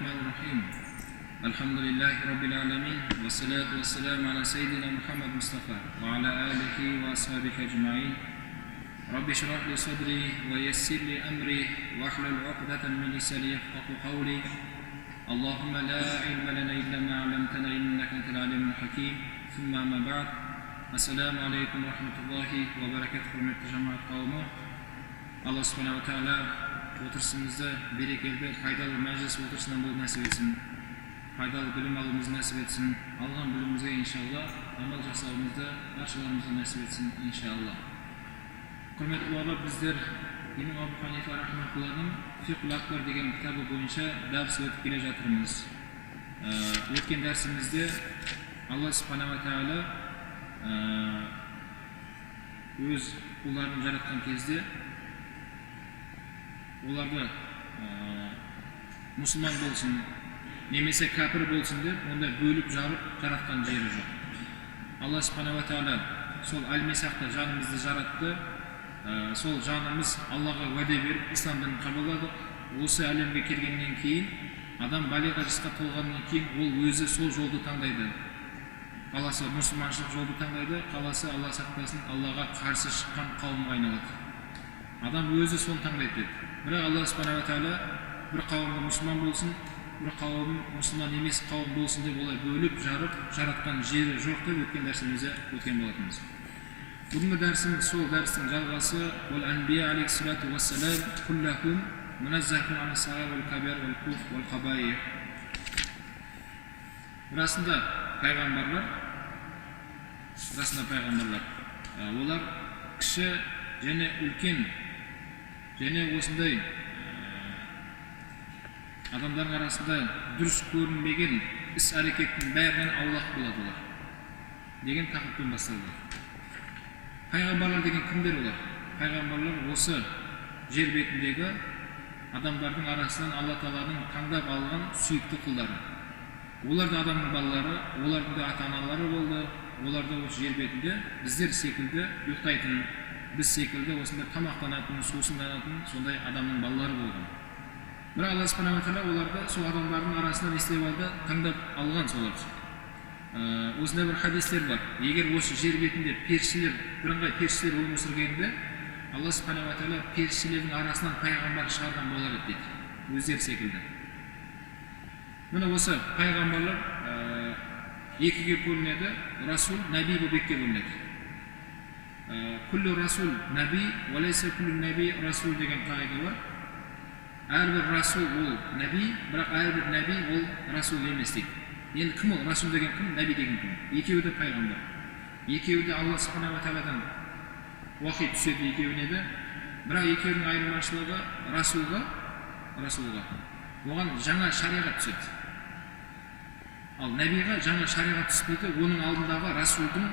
الرحمن الرحيم. الحمد لله رب العالمين والصلاة والسلام على سيدنا محمد مصطفى وعلى آله وأصحابه أجمعين. رب اشرح لي صدري ويسر لي أمري واحلل عقدة من لساني يفقهوا قولي. اللهم لا علم لنا إلا ما علمتنا إنك أنت العليم الحكيم. ثم ما بعد. السلام عليكم ورحمة الله وبركاته. Hürmetli cemaat kavmi, Allah subhanahu wa ta'ala отырысымызды берекелі, пайдалы мәжіліс отырысынан болып нәсіп етсін. Пайдалы білім алуымызды нәсіп етсін. Алған білімімізге иншалла амал жасауымызды баршаларымызға нәсіп етсін иншалла. Құрметті бауырлар, біздер имам Абу Ханифа рахматуллахның Фиқхул Акбар деген кітабы бойынша дәріс өтіп келе жатырмыз. Өткен дәрісімізде Алла субханаху ва тағала өз құлдарын жаратқан кезде оларды мұсылман болсын, немесе кәпір болсын деп, онда бөліп жарып жаратқан жері жоқ. Алла субханаху ва тағала сол әл-Мисақта жанымызды жаратты. Сол жанымыз Аллаға уәде беріп, ислам дінін қабылдадық. Осы әлемге келгеннен кейін, адам балиға жасқа толғаннан кейін, ол өзі сол жолды таңдайды. Қаласы мұсылманшылық жолды таңдайды, қаласы Алла сақтасын, Аллаға қарсы шыққан қауымға айналады. Адам өзі соны таңдайды. Бірақ Алла субханаху ва тағала бір қауымды мұсылман болсын, бір қауым мұсылман емес қауым болсын деп олай бөліп жарып жаратқан жері жоқ деп өткен дәрісімізде өткен болатынбыз. Бүгінгі дәрісіміз сол дәрістің жалғасы. Ол әнбия алейхиссалату вассалам куллахум муназзахун ан ас-сагайр вал кабир вал куф вал қабаир. Расында пайғамбарлар, олар кіші және үлкен және осындай адамдардың арасында дұрыс көрінбеген іс-әрекеттің бәрінен аулақ болады олар деген тақырыппен басталды. Пайғамбарлар деген кімдер олар? Пайғамбарлар осы жер бетіндегі адамдардың арасынан Алла Тағаланың таңдап алған сүйікті құлдары. Олар да адамның балалары, олардың да ата-аналары болды. Олар да осы жер бетінде біздер секілді ұйықтайтын, біз секілді осында тамақтанатын, сусынданатын сондай адамның балалары болған. Бірақ Алла субханаху ва тағала оларды сол адамдардың арасынан естіп алды, таңдап алған солар. Осындай бір хадистер бар. Егер осы жер бетінде періштелер, бірыңғай періштелер өмір сүргенде, Алла субханаху ва тағала періштелердің арасынан пайғамбар шығарған болар еді дейді. Өздері секілді. Міне осы пайғамбарлар екіге бөлінеді. Расул, наби болып екіге бөлінеді. Күллі расул наби, валайса күллі наби расул деген қағида бар. Әрбір расул ол наби, бірақ әрбір наби ол расул емес дейді. Енді кім ол? Расул деген кім? Наби деген кім? Екеуі де пайғамбар. Екеуі де Алла субханаху ва тағаладан уахи түседі екеуіне де. Бірақ екеуінің айырмашылығы расулға оған жаңа шариғат түседі. Ал набиға жаңа шариғат түспейді, оның алдындағы расулдың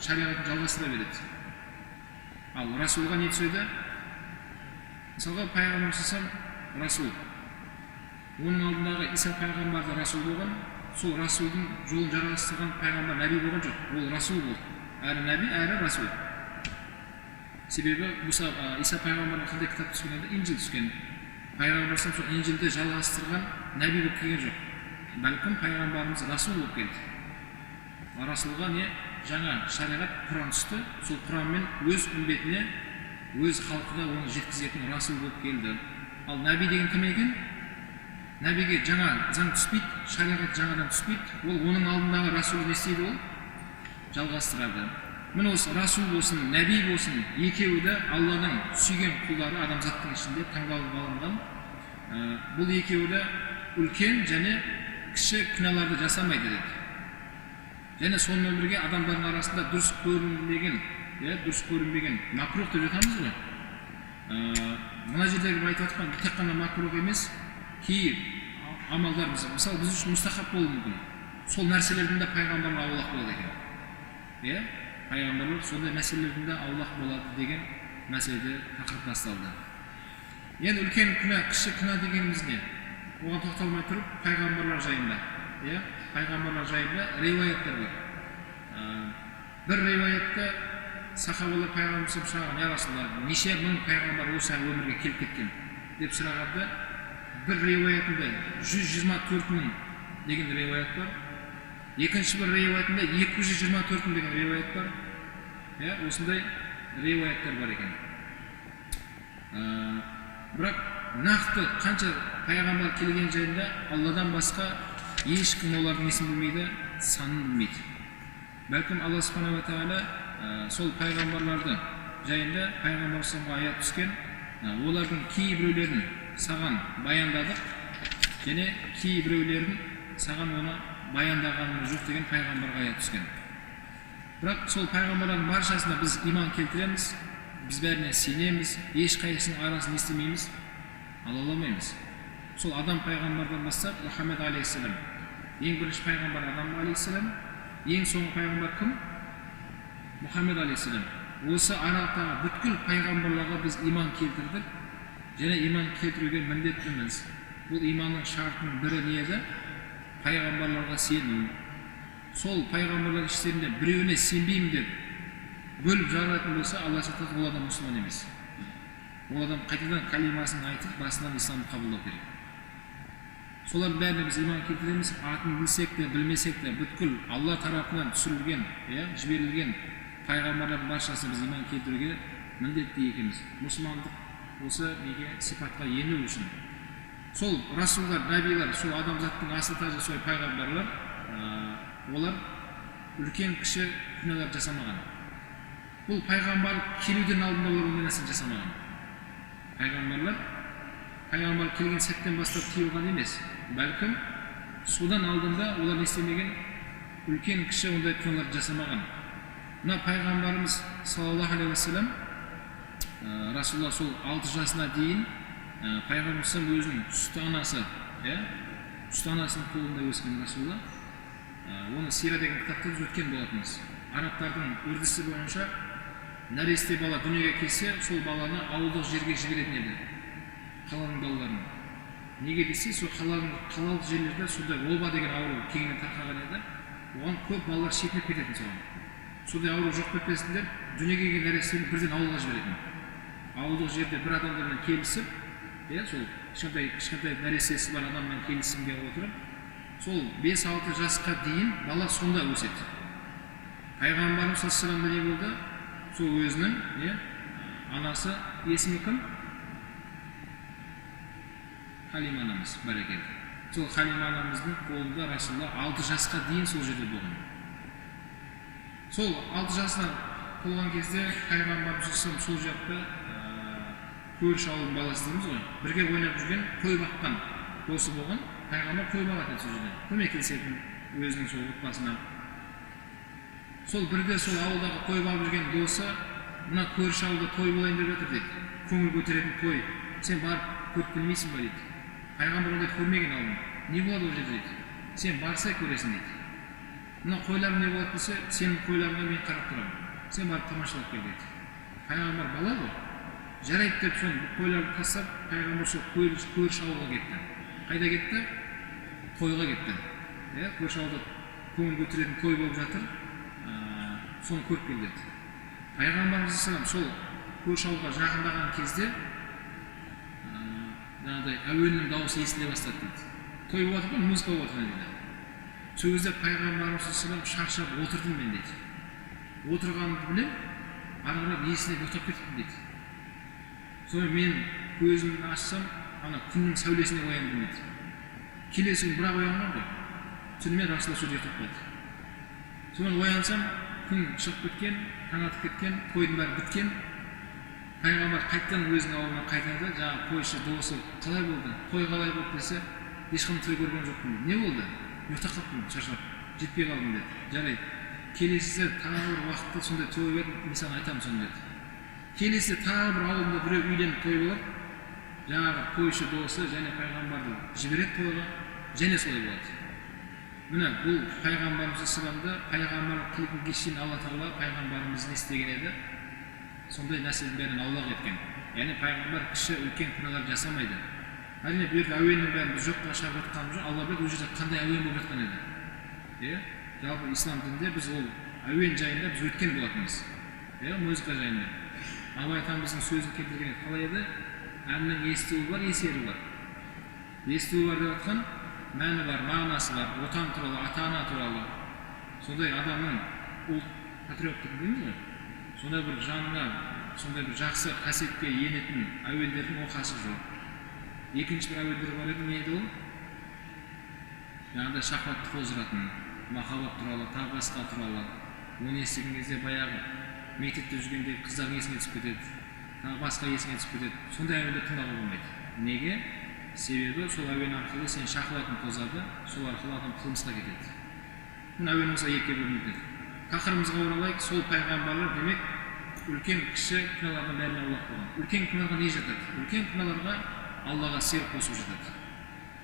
шариғатын жалғастыра береді. Ал расулға не түседі? Мысалға пайғамбар расул. Оның алдындағы Иса пайғамбар да расул болған, сол расулдың жолын жалғастырған пайғамбар наби болған жоқ. Ол расул болды. Әрі наби, әрі расул. Себебі Иса пайғамбардың қандай кітап түскенде инжил түскен. Пайғамбар сол инжилді жалғастырған наби болып келген жоқ. Бәлкім пайғамбарымыз расул болып келді. Расулға не? Жаңа шариғат Құран түсті. Сол Құранмен өз үмбетіне, өз халқына оны жеткізетін расул болып келді. Ал наби деген кім екен? Набиге жаңа заң түспейді, шариғат жаңадан түспейді. Ол оның алдындағы расул не істейді? Ол жалғастырады. Міне осы расул болсын, наби болсын, екеуі де Алланың сүйген құлдары, адамзаттың ішінде таңдалып алынған. Бұл екеуі де үлкен және кіші күнәларды жасамайды деді. Және сонымен бірге адамдардың арасында дұрыс көрінбеген макрух деп жатамыз ғой. Мына жердегі айтып жатқан тек қана макрух емес, кей амалдар мысалы біз үшін мұстахаб болуы мүмкін. Сол нәрселердің де пайғамбарға аулақ болады екен. Пайғамбарлар сондай мәселелердің де аулақ болады деген мәселеде тақырып басталды. Енді үлкен күнә, кіші күнә дегеніміз не? Оған тоқталмай тұрып, пайғамбарлар жайында. Пайғамбарлар жайында риуаяттар бар. Бір риуаятта сахабалар пайғамбар сұраған, я Расулалла, неше мың пайғамбар осы өмірге келіп кеткен деп сұрағанда, бір риуаятында 124 мың деген риwayat бар. Екінші бір риwayatында 224 мың деген риwayat бар. Осындай риwayаттар бар екен. Бірақ нақты қанша пайғамбар келген жайында Алладан басқа ешкім олардың есін білмейді, санын білмейді. Бәлкім Алла Субхана ва Тағала сол пайғамбарларды жайында пайғамбарымызға аят түскен, олардың кейбіреулерін саған баяндадық, және кейбіреулерін саған оны баяндағанымыз жоқ деген пайғамбарға аят түскен. Бірақ сол пайғамбарлардың баршасына біз иман келтіреміз, біз бәріне сенеміз, ешқайсысының арасын естімейміз, ала алмаймыз. Сол адам пайғамбардан бастап Мұхаммед алейхиссалам, ең бірінші пайғамбар Адам алейхиссалам, ең соңғы пайғамбар кім? Мұхаммед алейхиссалам. Осы аралықтағы бүткіл пайғамбарларға біз иман келтірдік, және иман келтіруге міндеттіміз. Бұл иманның шартының бірі не еді? Пайғамбарларға сену. Сол пайғамбарлар іштерінде біреуіне сенбеймін деп бөліп жарылатын болса, Алла айтады, ол адам мұсылман емес. Ол адам қайтадан калимасын айтып, басынан исламды қабылдау керек. Солардың бәріне біз иман келтіреміз, атын білсек те, білмесек те, бүткіл Алла тарапынан түсірілген, жіберілген пайғамбарлардың баршасы біз иман келтіруге міндетті екенбіз. Мұсылмандық осы неге сипатқа ену үшін. Сол расулдар, нәбилер, сол адамзаттың асыл тажы, сол пайғамбарлар, олар үлкен кіші күнәлар жасамаған. Бұл пайғамбар келуден алдында олар ондай нәрсе жасамаған. Пайғамбар келген сәттен бастап тыйылған емес. Бәлкім содан алдында олар істемеген үлкен кіші ондай күнәлар жасамаған. Мына пайғамбарымыз саллаллаху алейхи уассалам, Расулалла сол 6 жасына дейін пайғамбарымыз өзінің сүтті анасы, сүтті анасының қолында өскен Расулалла. Оны Сира деген кітапта біз өткен болатынбыз. Арабтардың үрдісі бойынша нәресте бала дүниеге келсе, сол баланы ауылдық жерге жіберетін еді, қаланың балаларын. Неге десе, сол қалалық жерлерде сондай оба деген ауру кеңінен тарқаған еді, оған көп балалар шетінеп кететін соған. Сондай ауру жоқ кетпесін деп, дүниеге келген нәрестені бірден ауылға жіберетін. Ауылдық жерде бір адамдармен келісіп, сол кішкентай нәрестесі бар адаммен келісімге отырып, сол 5-6 жасқа дейін бала сонда өседі. Пайғамбарымыз саллаллаху алейхи ва саллям не болды? Сол өзінің анасы, есімі кім? Халима анамыз, бәрекелді. Сол Халима анамыздың қолында Расулалла 6 жасқа дейін сол жерде болған. Сол 6 жасынан болған кезде пайғамбарымыз сол жақта көрші ауылдың баласы дейміз ғой, бірге ойнап жүрген қой баққан досы болған. Пайғамбар қой бағатын сол жерде, көмектесетін өзінің сол отбасына. Сол бірде сол ауылдағы қой бағып жүрген досы, мына көрші ауылда той болайын деп жатыр дейді. Көңіл көтеретін той. Сен барып көріп білмейсің ба дейді. Пайғамбар ондай көрмеген ауылын. Не болады ол жерде дейді. Сен барса көресің дейді. Мына қойларың не болады десе, сенің қойларыңа мен қарап тұрамын. Сен барып тамашалап кел дейді. Пайғамбар бала ғой. Жарайды деп соны қойларды тастап, пайғамбар сол көрші ауылға кетті. Қайда кетті? Тойға кетті. Көрші ауылда көңіл көтеретін той болып жатыр. Соны көріп келді. Пайғамбарымыз салам сол көрші ауылға жақындаған кезде әуеннің дауысы естіле бастады дейді. Той болып жатыр, музыка болып жатыр дейді. Сол кезде пайғамбарымыз салам шаршап отырдым мен дейді. Отырғанымды білем, арғырап есіне ұйықтап кеттім дейді. Sonra мен көзімді ашсам, ана күннің сәулесіне ояндым дейді. Келесі күн бірақ оянған ғой. Түнімен Расулалла сол жерде қалды. Sonra оянсам, күн шығып кеткен, таң атып кеткен, тойдың бәрі біткен. Пайғамбар қайтадан өзінің ауылына қайтады, жаңағы тойшы досы қалай болды? Той қалай болды десе, ешқандай той көрген жоқпын дейді. Не болды? Ұйықтап қалыппын, шаршап, жетпей қалдым деді. Жарайды. Келесі тағы бір уақытта сондай той бар, мен саған айтамын соны деді. Келесі тағы бір ауылында біреу үйленіп той болады. Жаңағы тойшы досы және пайғамбарды жібереді тойға, және солай болады. Міне бұл пайғамбарымыз саламды пайғамбарлық келген кешін Алла Тағала пайғамбарымыз не істеген еді? Сондай нәрсенің бәрін аулақ еткен. Яғни пайғамбар кіші үлкен күнәлар жасамайды. Әрине бұл жерде әуеннің бәрін біз жоққа шығарып жатқанымыз жоқ. Алла біледі ол жерде қандай әуен болып жатқан еді. Жалпы ислам дінінде біз ол әуен жайында біз өткен болатынбыз. Музыка жайында. Абай атамыздың сөзін келтірген қалай еді? Әннің естуі бар, есері бар. естуі бар деп жатқан мәні бар, мағынасы бар, отан туралы, ата-ана туралы. Сондай адамның ұлт патриоттық дейміз ғой. Сондай бір жанына, сондай бір жақсы қасиетке енетін әуелдердің оқасы жоқ. Екінші бір әуелдер бар еді, не еді ол? Жаңағыдай шахватты қоздыратын, махаббат туралы, тағы басқа туралы. Оны естіген кезде баяғы мектепте жүргенде қыздардың есіне түсіп кетеді, тағы басқа есіне түсіп кетеді. Сондай әуелдер тыңдауға болмайды. Неге? Себебі сол әуен арқылы сен шахватын қозады, сол арқылы адам қылмысқа кетеді. Мына әуен болса екіге бөлінеді. Тақырыбымызға оралайық, сол пайғамбарлар демек үлкен кіші күнәлардың бәріне аулақ болған. Үлкен күнәларға не жатады? Үлкен күнәларға Аллаға серік қосу жатады.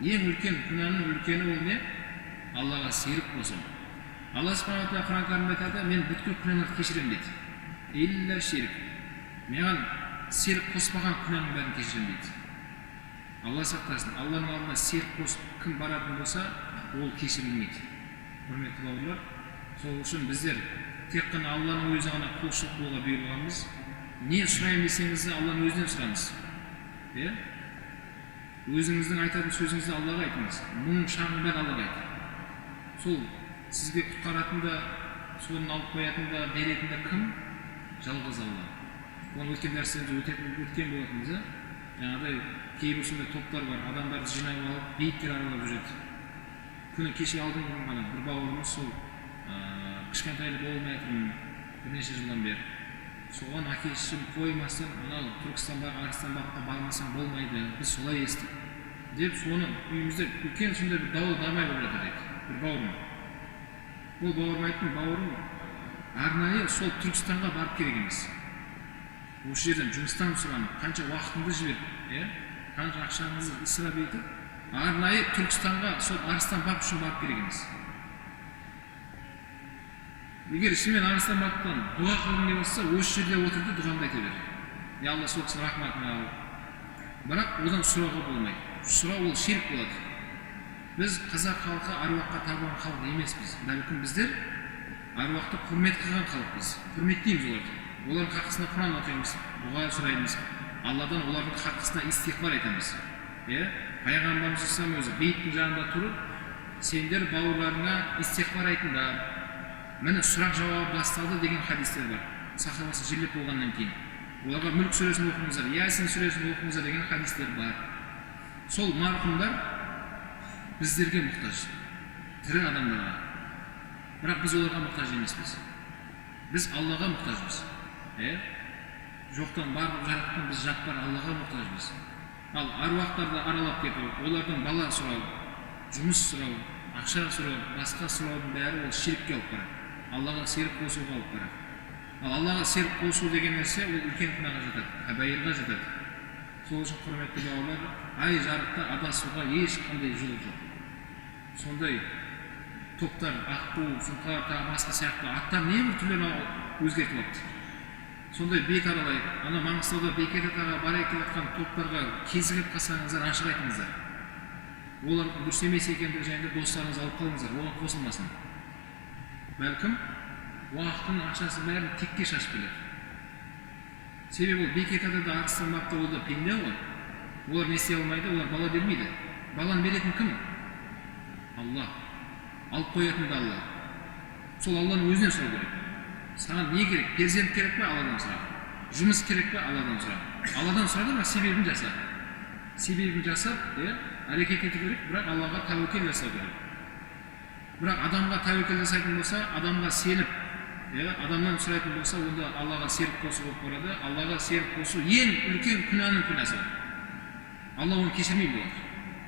Ең үлкен күнәнің үлкені ол не? Аллаға серік қосу. Алла субхана тағала Құран кәрімде айтады, мен бүткіл күнәларды кешіремін дейді. Илля ширк. Маған серік қоспаған күнәнің бәрін кешіремін дейді. Алла сақтасын. Алланың алдына серік қосып кім баратын болса, ол кешірілмейді. Құрметті бауырлар, сол үшін біздер тек қана Алланың өзі ғана құлшылық болуға бұйырылғанбыз. Не сұраймын десеңіз, Алланың өзінен сұраңыз. Өзіңіздің айтатын сөзіңізді Аллаға айтыңыз. Мұның шағын бәрін Аллаға айтыңыз. Сол сізге құтқаратын да, соны алып қоятын да, беретін де кім? Жалғыз Алла. Оны өткен дәрістерімізде өткен болатынбыз. Жаңағыдай кейбір сондай топтар бар, адамдарды жинап алып, бейіттер аралап жүреді. Күні кеше алдын ғана бір бауырымыз сол кішкентайлы болмай жатырмын бірнеше жылдан бері. Соған әкешім қоймасын, анау Түркістандағы Арыстанбаққа бармасаң болмайды, біз солай естік деп соны үйімізде үлкен сондай бір дау дамай болып жатыр дейді бір бауырым. Ол бауырым айттым, бауырым арнайы сол Түркістанға барып керек емес. Осы жерден жұмыстан сұранып, қанша уақытыңды жіберіп, қанша ақшаңызды ысырап етіп, арнайы Түркістанға сол Арыстанбақ үшін барып керек емес. Егер шынымен Арыстанбақтан дұға қылғың келіп жатса, осы жерде отырды дұғаңды айта бер. Алла сол кісінің рахматын ал. Бірақ одан сұрауға болмайды. Сұрау ол ширк болады. Біз қазақ халқы аруаққа табылған халық емеспіз. Бәлкім біздер аруақты құрмет қылған халықпыз. Құрметтейміз оларды. Олардың хақысына Құран оқимыз, дұға сұраймыз. Алладан олардың хақысына истиғфар айтамыз. Пайғамбарымыз өзі бейіттің жанында тұрып, сендер бауырларыңа истиғфар айтыңдар. Міне сұрақ жауабы басталды деген хадистер бар. Сахабасы жерлеп болғаннан кейін. Оларға Мүлк сүресін оқыңыздар, Ясин сүресін оқыңыздар деген хадистер бар. Сол марқұмдар біздерге мұқтаж, тірі адамдарға. Бірақ біз оларға мұқтаж емеспіз. Біз Аллаға мұқтажбыз. Жоқтан бар жаратқан біз жаппар Аллаға мұқтажбыз. Ал аруақтарды аралап кету, олардың бала сұрау, жұмыс сұрау, ақша сұрау, басқа сұраудың бәрі ол ширкке алып барады. Аллаға серік қосуға алып барады. Ал Аллаға серік қосу деген нәрсе ол үлкен күнәға жатады, кабаирға жатады. Сол үшін құрметті бауырлар, ай жарықта адасуға ешқандай жол жоқ. Сондай топтар, аққу, сұңқар, тағы басқа сияқты аттар небір түрлерін өзгертіп алыпты. Сондай бек аралайық, ана Маңғыстауда Бекет атаға барайық деп жатқан топтарға кезігіп қалсаңыздар, ашық айтыңыздар. Олар дұрыс емес екендігі жайында достарыңыз алып қалыңыздар, оған қосылмасын. Бәлкім уақыттың ақшасы бәрін текке шашып келеді. Себебі ол Бекет атада Арыстанбақта ол да пенде ғой. Олар не істей алмайды, олар бала бермейді. Баланы беретін кім? Алла. Алып қоятын да Алла. Сол Алланың өзінен сұрау керек. Саған не керек? Перзент керек пе? Алладан сұра. Жұмыс керек пе? Алладан сұра. Алладан сұрады, бірақ себебін жаса. Себебін жасап, әрекет ету керек, бірақ Аллаға тәуекел жасау керек. Бірақ адамға тәуекел жасайтын болса, адамға сеніп, адамнан сұрайтын болса, онда Аллаға серік қосу болып барады. Аллаға серік қосу ең үлкен күнәнің күнәсі. Алла оны кешірмейді болады.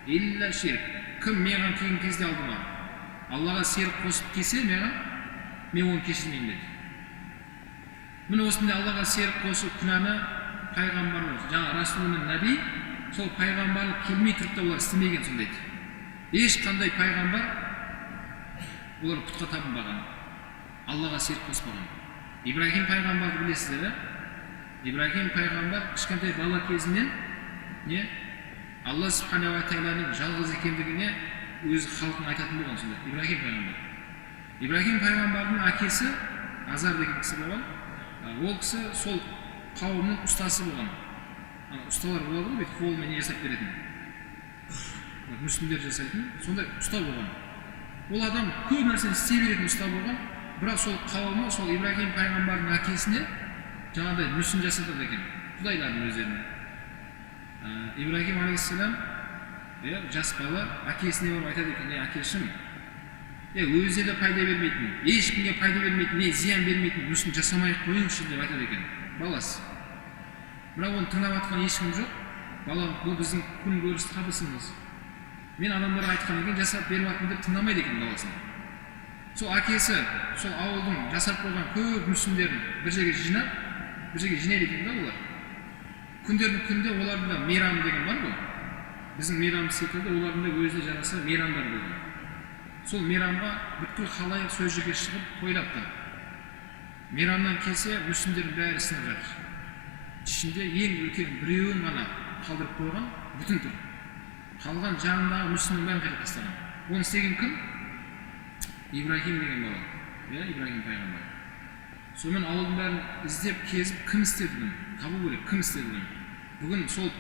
Илля ширк. Кім маған келген кезде алдыма Аллаға серік қосып келсе, мен оны кешірмеймін деді. Міне осындай Аллаға серік қосу күнәні пайғамбарлар, жаңа Расул мен Наби, сол пайғамбарлық келмей тұрып та олар істемеген сондайды. Ешқандай пайғамбар олар пұтқа табынбаған, Аллаға серік қоспаған. Ибрахим пайғамбарды білесіздер, Ибрахим пайғамбар кішкентай бала кезінен Алла субхана ва тағаланың жалғыз екендігіне өзі халқын айтатын болған сонда. Ибрахим пайғамбар. Ибрахим пайғамбардың әкесі Азар деген кісі болған. Ол кісі сол қауымның ұстасы болған. Ұсталар болады ғой, қолмен не жасап беретін. мүслімдер жасайтын сондай ұста болған. Ол адам көп нәрсені істей беретін ұста болған, бірақ сол қауымы сол Ибрахим пайғамбардың әкесіне жаңағыдай мүсін жасатады екен, құдайлардың өздеріне. Ибрахим алейхиссалам жас бала әкесіне барып айтады екен: әкешім, өзіне де пайда бермейтін, ешкімге пайда бермейтін, не зиян бермейтін мүсін жасамай-ақ қойыңызшы деп айтады екен баласы. Бірақ оны тыңдап жатқан ешкім жоқ. Балам, бұл біздің күн көріс табысымыз. Мен адамдарға айтқан екен, жасап беріп жатырмын деп тыңдамайды екен баласын. Сол әкесі сол ауылдың жасап қойған көп мүсіндерін бір жерге жинайды екен да олар. Күндердің күнде олардың да мейрам деген бар ғой. Біздің мейрам секілді олардың да өзіне жараса мейрамдар болған. Сол мейрамға бүткіл халайық сол жерге шығып тойлапты. Мейрамнан келсе мүсіндердің бәрі сынып жатыр. Ішінде ең үлкен біреуін ғана қалдырып қойған, бүтін тұр. Қалған жанындағы мүсіннің бәрін қайырып тастаған. Оны істеген кім? Ибрахим деген бала. Ибрахим пайғамбар. Сонымен ауылдың бәрін іздеп, кезіп, кім істеді бұны? Табу керек, кім істеді бұны? Бүгін сол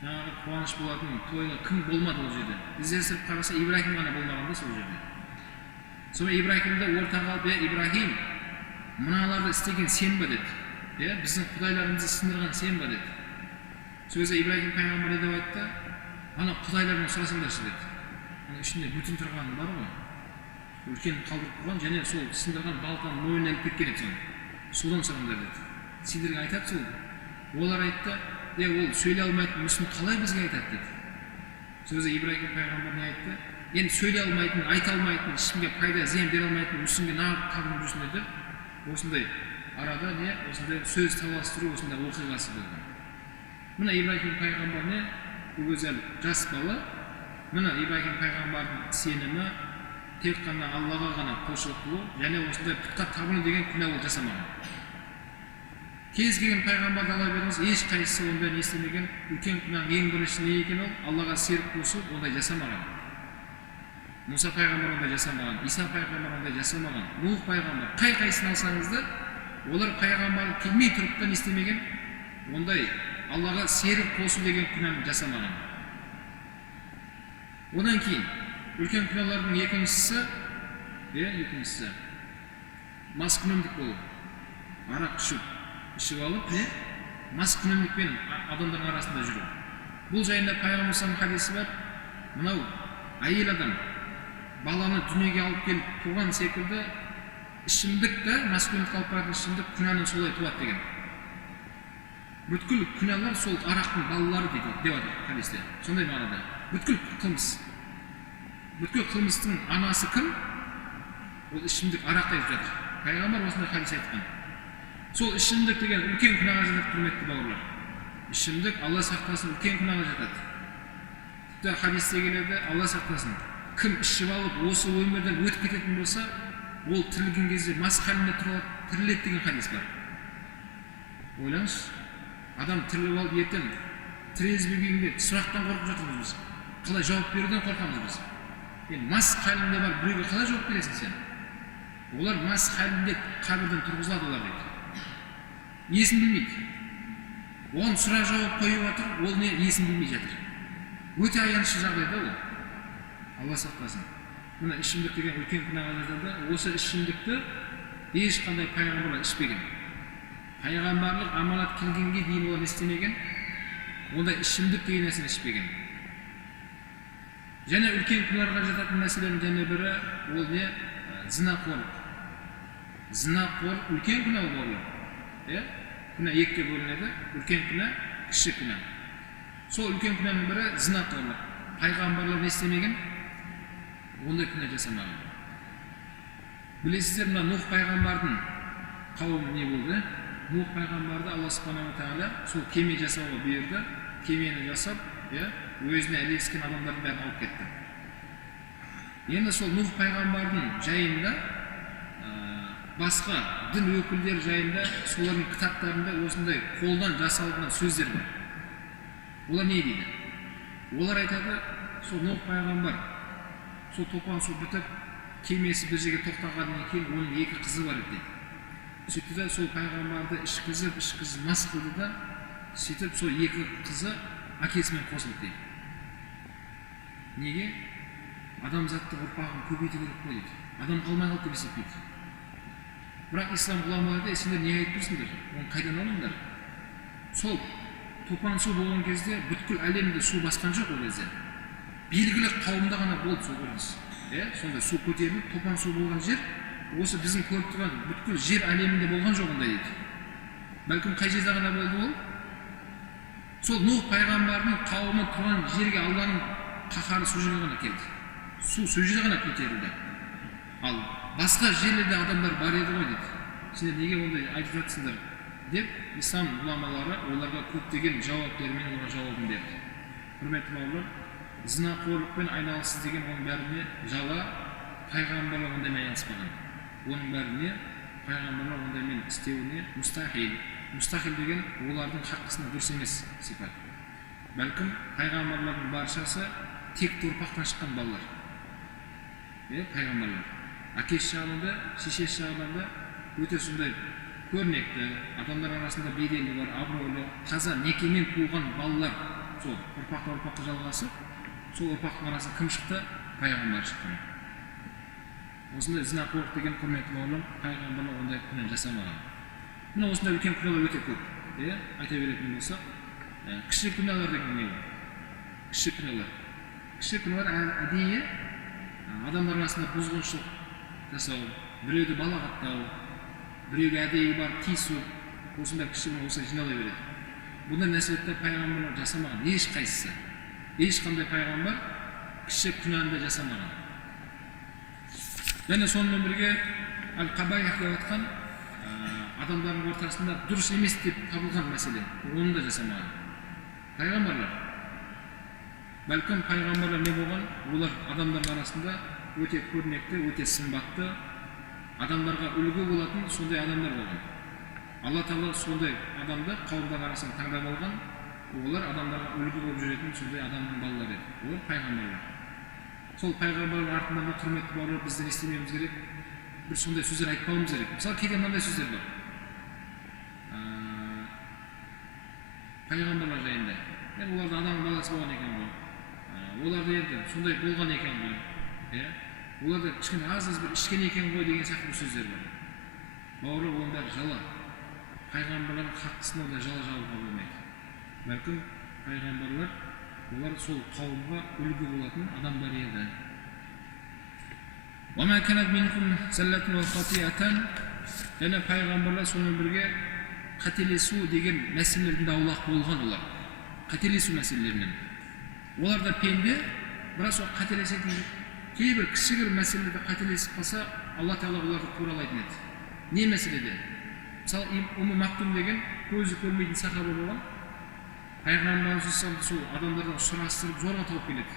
жаңағы қуаныш болатын тойға кім болмады ол жерде? Іздестіріп қараса, Ибрахим ғана болмаған да сол жерде. Сонымен Ибрахимді ортаға алып, Ибрахим, мыналарды істеген сен ба деді. Біздің құдайларымызды сындырған сен ба деді. Сол кезде Ибрахим пайғамбар не деп айтты? Ана құдайлардан сұрасаңдаршы деді. Ана ішінде бүтін тұрғаны бар ғой. Үлкен қалдырып қойған, және сол сындырған балтаның мойнына іліп кеткен еді соны. Содан сұраңдар деді. Сендерге айтады сол. Олар айтты: ол сөйлей алмайтын мүсін қалай бізге айтады деді. Сол кезде Ибрахим пайғамбар не айтты? Енді сөйлей алмайтын, айта алмайтын, ешкімге пайда, зиян бере алмайтын мүсінге неғып табынып жүрсіңдер деп, осындай арада осындай сөз таластыру, осындай оқиғасы болған. Мына Ибрахим пайғамбар бұл өзі жас бала. Мына Ибрахим пайғамбардың сенімі тек қана Аллаға ғана құлшылық қылу, және осындай пұтқа табыну деген күнә ол жасамаған. Кез келген пайғамбарды ала беріңіз, ешқайсысы ондай не істемеген. Үлкен күнәнің ең бірінші не екен ол? Аллаға серік қосу, ондай жасамаған. Мұса пайғамбар ондай жасамаған, Иса пайғамбар ондай жасамаған, Нух пайғамбар, қай-қайсысын алсаңыз да, олар пайғамбар келмей тұрып та не істемеген, ондай Аллаға серік қосу деген күнәні жасамаған. Одан кейін үлкен күнәлардың екіншісі маскүнемдік болу. Арақ ішіп алып, маскүнемдікпен адамдардың арасында жүру. Бұл жайында пайғамбарымыздың хадисі бар. Мынау әйел адам баланы дүниеге алып келіп туған секілді ішімдік те, маскүнемдік алып баратын ішімдік күнәні солай туады деген. Бүткіл күнәлар сол арақтың балалары дейді деп жатыр хадисте. Сондай мағынада. Бүткіл қылмыс. Бүткіл қылмыстың анасы кім? Ол ішімдік, арақ айтып жатыр. Пайғамбар осындай хадис айтқан. Сол ішімдік деген үлкен күнәға жатады, құрметті бауырлар. Ішімдік Алла сақтасын, үлкен күнәға жатады. Тіпті хадисте келеді, Алла сақтасын. Кім ішіп алып осы өмірден өтіп кететін болса, ол тірілген кезде мас халінде тіріледі деген хадис бар. Ойлаңыз, адам тіріліп алып ертең тірезбе күйінде сұрақтан қорқып жатырмыз біз. Қалай жауап беруден қорқамыз біз. Мас халінде бар біреуге қалай жауап бересің сен? Олар мас халінде қабірден тұрғызылады олар дейді. Есін білмейді. Оған сұрақ жауап қойып жатыр, ол не есін білмей жатыр. Өте аянышты жағдайда ол. Алла сақтасын. Мына ішімдік деген үлкен күнәға жатады. Осы ішімдікті ешқандай пайғамбарлар ішпеген. Пайғамбарлық аманат келгенге дейін олар істемеген. Онда ішімдік деген нәрсені ішпеген. Және үлкен күнәға жататын мәселенің және бірі ол не? Зінақорлық. Зінақорлық үлкен күнә болар. Күнә екіге бөлінеді. Үлкен күнә, кіші күнә. Сол үлкен күнәнің бірі зінақорлық. Пайғамбарлар не істемеген? Ондай күнә жасамаған. Білесіздер, мына Нух пайғамбардың қауымы не болды? Нух пайғамбарды Алла субханаху тағала сол кеме жасауға бұйырды. Кемені жасап, өзіне ілескен адамдардың бәрін алып кетті. Енді сол Нух пайғамбардың жайында басқа дін өкілдері жайында солардың кітаптарында осындай қолдан жасалған сөздер бар. Олар не дейді? Олар айтады, сол Нух пайғамбар сол топан су бітіп, кемесі бір жерге тоқтағаннан кейін оның екі қызы бар еді. Сөйтті де сол пайғамбарды ішкізіп мас қылды да, сөйтіп сол екі қызы әкесімен қосылды дейді. Неге? Адамзаттың ұрпағын көбейту керек қой дейді. Адам қалмай қалды деп есептейді. Бірақ ислам ғұламалары сендер не айтып тұрсыңдар? Оны қайдан алыңдар? Сол топан су болған кезде бүткіл әлемді су басқан жоқ ол кезде. Белгілі қауымда ғана болды сол көрініс. Сондай су көтеріліп, топан су болған жер, осы біздің көріп тұрған бүткіл жер әлемінде болған жоқ ондай дейді. Бәлкім қай жерде ғана болды ол? Сол Нух пайғамбардың қауымы тұрған жерге Алланың қаһары сол жерге ғана келді. Су сол жерге ғана көтерілді. Ал басқа жерлерде адамдар бар еді ғой дейді. Сендер неге ондай айтып жатсыңдар деп ислам ғұламалары оларға көптеген жауаптармен оларға жауабын берді. Құрметті бауырлар, зінақорлықпен айналысыз деген оның бәріне жала пайғамбарлар ондаймен айналыспаған. Оның бәріне пайғамбарлар ондаймен істеуіне мұстахил. Мұстахил деген олардың хаққысына дұрыс емес сипат. Бәлкім пайғамбарлардың баршасы тек ұрпақтан шыққан балалар. Пайғамбарлар. Әкесі жағында, шешесі жағында өте сондай көрнекті, адамдар арасында беделі бар, абыройлы, таза некемен туылған балалар, сол ұрпаққа жалғасып, сол ұрпақтың арасында кім шықты? Пайғамбар шықты. Осындай зінақорлық деген құрметті бауырлар, пайғамбарлар ондай күнә жасамаған. Мына осындай үлкен күнәлар өте көп. Айта беретін болсақ, кіші күнәлар деген не бар? Кіші күнәлар. Кіші күнәлар әдейі адамдар арасында бұзғыншылық жасау, біреуді балағаттау, біреуге әдейі бар тиісу, осындай кіші күнә осылай жинала береді. Бұндай нәрселерді пайғамбарлар жасамаған, ешқайсысы. Ешқандай пайғамбар кіші күнәні де жасамаған. Және сонымен бірге Әл-Қабаих деп атқан адамдардың ортасында дұрыс емес деп табылған мәселе, оны да жасамаған. Пайғамбарлар. Бәлкім пайғамбарлар не болған? Олар адамдар арасында өте көрнекті, өте сымбатты, адамдарға үлгі болатын сондай адамдар болған. Алла Тағала сондай адамды қауымдар арасында таңдап алған, олар адамдарға үлгі болып жүретін сондай адамның балалары еді. Олар пайғамбарлар. Сол пайғамбарлардың артында құрметті бауырлар біздер естімеуіміз керек, бір сондай сөздер айтпауымыз керек. Мысалы кейде мынандай сөздер бар. Пайғамбарлар жайында. Оларды адамның баласы болған екен ғой. Оларды енді сондай болған екен ғой. Оларды кішкене аз бір ішкен екен ғой деген сияқты сөздер бар. Бауырлар, оның бәрі жала. Пайғамбарлардың хаққысына ондай жала жабуға болмайды. Бәлкім пайғамбарлар олар сол қауымға үлгі болатын адамдар еді. وَمَا كَانَتْ مِنْكُمْ زَلَّةٌ وَخَطِيئَةٌ. Және пайғамбарлар сонымен бірге қателесу деген мәселелердің де аулақ болған олар. Қателесу мәселелерінен. Олар да пенде, бірақ сол қателесетін кейбір кішігір мәселелерде қателесіп қалса, Алла Тағала оларды туралайтын еді. Не мәселеде? Мысалы, Умму Мактум деген көзі көрмейтін сахаба болған. Пайғамбарымыз сол адамдардан сұрастырып зорға тауып келеді.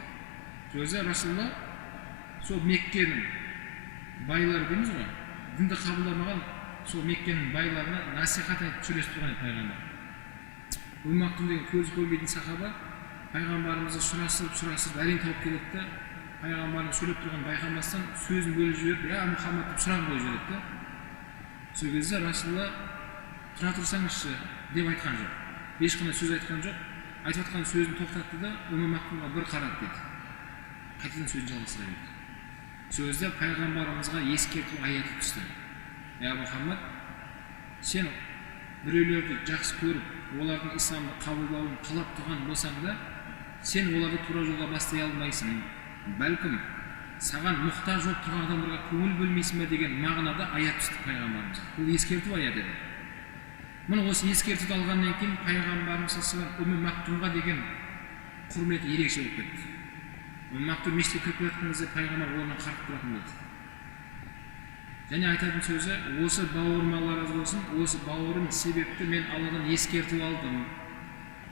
Сөзі Расулалла сол Меккенің байлары дейміз ғой, дінді қабылдамаған сол Меккенің байларына насихат айтып сөйлесіп тұрған пайғамбар. Умму Мактум деген көзі көрмейтін сахаба пайғамбарымызды сұрастырып әрең тауып келеді. Пайғамбардың сөйлеп тұрған байқамастан сөзін бөліп жіберіп, "Я Мұхаммад" деп сұрақ қойып жібереді. Сол кезде Расулалла "Тұра тұрсаңызшы" деп айтқан жоқ. Ешқандай сөз айтқан жоқ. Айтып жатқан сөзін тоқтатты да Умму Мактумға бір қарады деді. Қайтадан сөзін жалғастыра берді. Сөзде пайғамбарымызға ескерту аяты түсті. "Я Мұхаммад, сен біреулерді жақсы көріп, олардың исламды қабылдауын қалап тұрған болсаң да, сен оларды тура жолға бастай алмайсың. Бәлкім саған мұқтаж болып тұрған адамдарға көңіл бөлмейсің бе" деген мағынада аят түсті пайғамбарымызға. Бұл ескерту аят еді. Мына осы ескертуді алғаннан кейін пайғамбарымыз Умму Мактумға деген құрметі ерекше болып кетті. Умму Мактум мешітке кіріп жатқан кезде пайғамбар орнынан қарап тұратын болды. Және айтатын сөзі, "Осы бауырым Алла разы болсын, осы бауырым себепті мен Алладан ескерту алдым.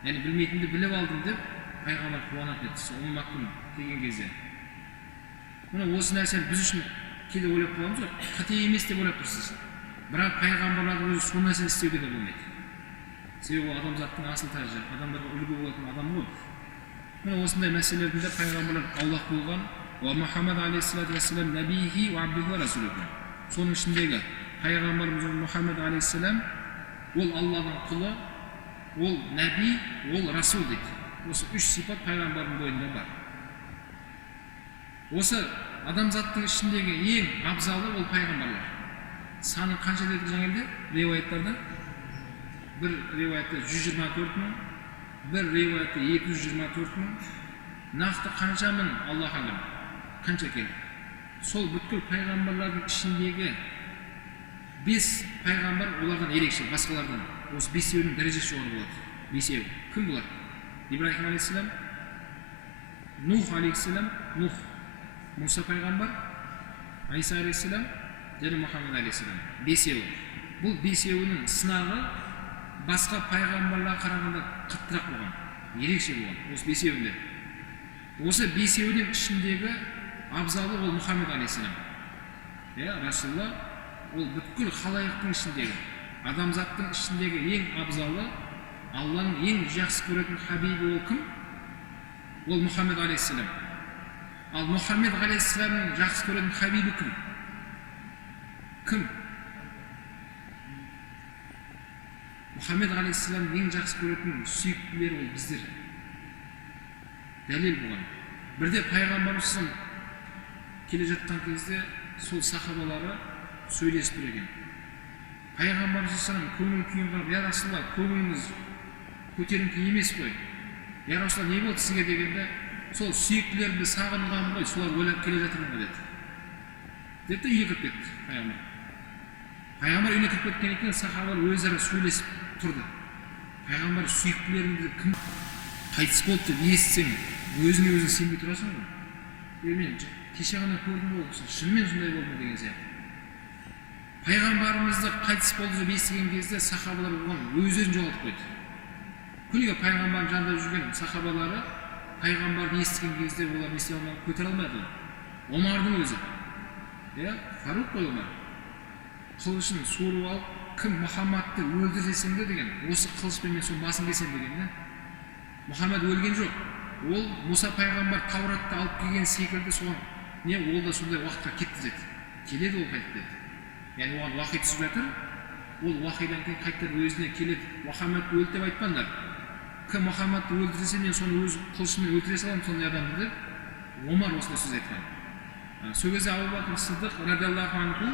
Яғни білмейтінді біліп алдым" деп пайғамбар қуанатын еді. Умму Мактум деген кезде. Мына осы нәрсені біз үшін кейде ойлап қаламыз ғой, қате емес деп ойлап тұрсыз. Бірақ пайғамбарлардың өзі сол нәрсені істеуге де болмайды. Себебі ол адамзаттың асыл тәжі, адамдарға үлгі болатын адам ғой. Мына осындай мәселелерінде пайғамбарлар аулақ болған. "Ва Мұхаммад алейхиссалату вассалам набийхи ва абдуху ва расулуху." Соның ішіндегі пайғамбарымыз Мұхаммад алейхиссалам ол Алланың құлы, ол нәби, ол расул дейді. Осы үш сипат пайғамбардың бойында бар. Осы адамзаттың ішіндегі ең абзалы ол пайғамбарлар. Саны қанша деді жаңа елде риуаяттарда? Bir риуаятта 124 мың, bir риуаятта 224 мың, нақты қанша мың Аллах алам, қанша келді. Сол бүткіл пайғамбарлардың ішіндегі 5 пайғамбар олардан ерекше, басқалардан. Осы 5-еуінің дәрежесі жоғары болады. 5-еу. Кім бұлар? Ибрахим алейхиссалам, Нух алейхиссалам, Нух, Муса пайғамбар, Айса алейхиссалам, және Мұхаммед алейхиссалам. 5-еу. Бұл 5-еуінің сынағы басқа пайғамбарларға қарағанда қаттырақ болған, ерекше болған. Осы 5-еуінде. Осы 5-еудің ішіндегі абзалы ол Мұхаммед алейхиссалам. Расулалла ол бүткіл халайықтың ішіндегі, адамзаттың ішіндегі ең абзалы, Алланың ең жақсы көретін хабибі ол кім? Ол Мұхаммед алейхиссалам. Ал Мұхаммед алейхиссаламның жақсы көретін хабибі кім? Кім? Мұхаммед алейхиссаламның ең жақсы көретін сүйіктілері ол біздер. Дәлел болған. Бірде пайғамбарымыз келе жатқан кезде сол сахабалары сөйлесіп тұр екен. Пайғамбарымыз көңіл күйін қарап, я Расулалла, көңіліңіз көтеріңкі емес қой. Я Расулалла, не болды сізге дегенде, сол сүйіктілерімді сағынғаным ғой, солар ойлап келе жатырмын деді. Деп үйге кіріп кетті пайғамбар. Пайғамбар үйіне кіріп кеткеннен кейін сахабалар өзара сөйлесіп тұрды. Пайғамбар сүйіктілеріңді кім қайтыс болды деп естісең, өзіңе өзің сенбей тұрасың ғой. Мен кеше ғана көрдім ғой, шынымен сондай болды деген сияқты. Пайғамбарымызды қайтыс болды деп естіген кезде сахабалар оған өздерін жоғалтып қойды. Күніге пайғамбардың жанында жүрген сахабалары пайғамбарды естіген кезде олар не істей алмай көтере алмады. Омардың өзі, Фаруқ қой Омар, қылышын суырып алып, кім Мұхаммадты өлтірсең де деген, осы қылышпен мен соның басын кесем деген. Мұхаммад өлген жоқ. Ол Мұса пайғамбар Тауратты алып келген секілді соған, ол да сондай уақытқа кетті деді. Келеді ол қайтып деді. Яғни оған уақи түсіп жатыр, ол уақидан кейін қайтып өзіне келеді. Мұхаммадты өлді деп айтпаңдар. Кім Мұхаммадты өлтірсе, мен соны өз қылышыммен өлтіре саламын сондай адамды деп, Омар осындай сөз айтқан. Сол кезде Абу Бакр Сиддиқ радиаллаху анху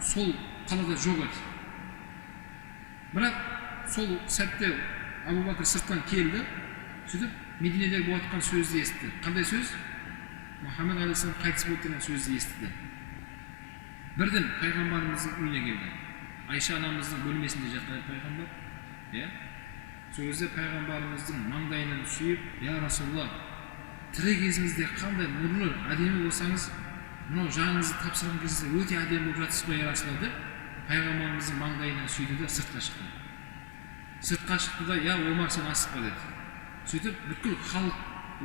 сол қалада жоқ еді. Бірақ сол сәтте Абу Бакр сырттан келді, сөйтіп Мединедегі болып жатқан сөзді естіді. Қандай сөз? Мұхаммед алейхиссалам қайтыс болды деген сөзді естіді. Бірден пайғамбарымыздың үйіне келді. Айша анамыздың бөлмесінде жатқан пайғамбар. Сол кезде пайғамбарымыздың маңдайынан сүйіп, я Расулалла, тірі кезіңізде қандай нұрлы, әдемі болсаңыз, мынау жаныңызды тапсырған кезде өте әдемі болып жатсыз ғой, я Расулалла деп, пайғамбарымыздың маңдайынан сүйді де сыртқа шықты. Сыртқа шықты да, я Омар, сен асықпа деді. Сөйтіп, бүткіл халық